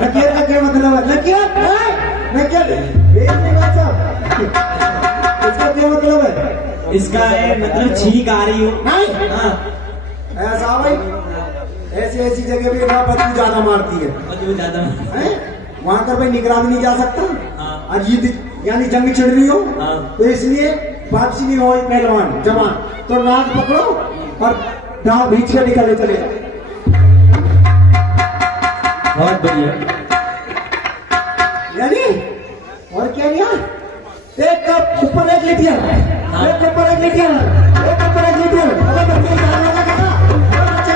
नकिया का क्या मतलब है। नकिया नकिया इसका क्या मतलब है। इसका है मतलब छींक आ रही हो। नहीं हाँ ऐसा भाई ऐसी ऐसी जगह पे बदबू ज्यादा मारती है बदबू ज्यादा। वहां पर भाई निगरानी नहीं जा सकता। हाँ। आज ये यानी जंग छिड़ रही हो हाँ। तो इसलिए वापसी नहीं हो पहलवान जवान तो नाक पकड़ो और दाव भींच के निकले चले। बहुत बढ़िया। यानी और क्या लिया एक कप ऊपर एक लिटियर एक ऊपर एक लिटियर एक ऊपर एक लिटियर। अरे बच्चे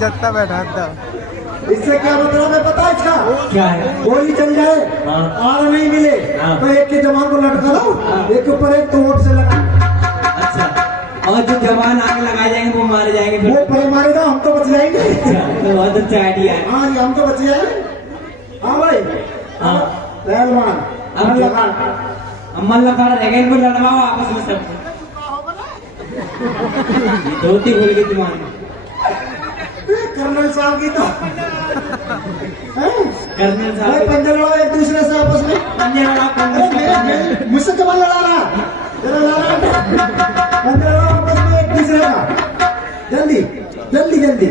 जत्ता बैठा था। इससे क्या मतलब है पता है इसका? क्या है? गोली चल जाए आग नहीं मिले तो एक के जवान को लटका दो, एक के ऊपर एक तो वोट से लगा। अच्छा, और जो जवान आगे लगाए जाएंगे वो मारे जाएंगे फिर? वो पहले मारेगा, हम तो बच जाएंगे। तो बहुत अच्छा आइडिया है। हाँ जी, हम तो बच जाएंगे। हाँ भाई, हाँ पहलवान अब लगा अम्मल लगा रहेगा, इनको लड़वाओ आपस में सब। ये धोती भूल गई तुम्हारी। कर्नल साहब की तो कर्नल साहब पंजे लड़ाओ एक दूसरे से आपस में। पंजे लड़ाओ, मुझसे कब लड़ा रहा? पंजे लड़ाओ आपस में एक दूसरे का। जल्दी जल्दी जल्दी।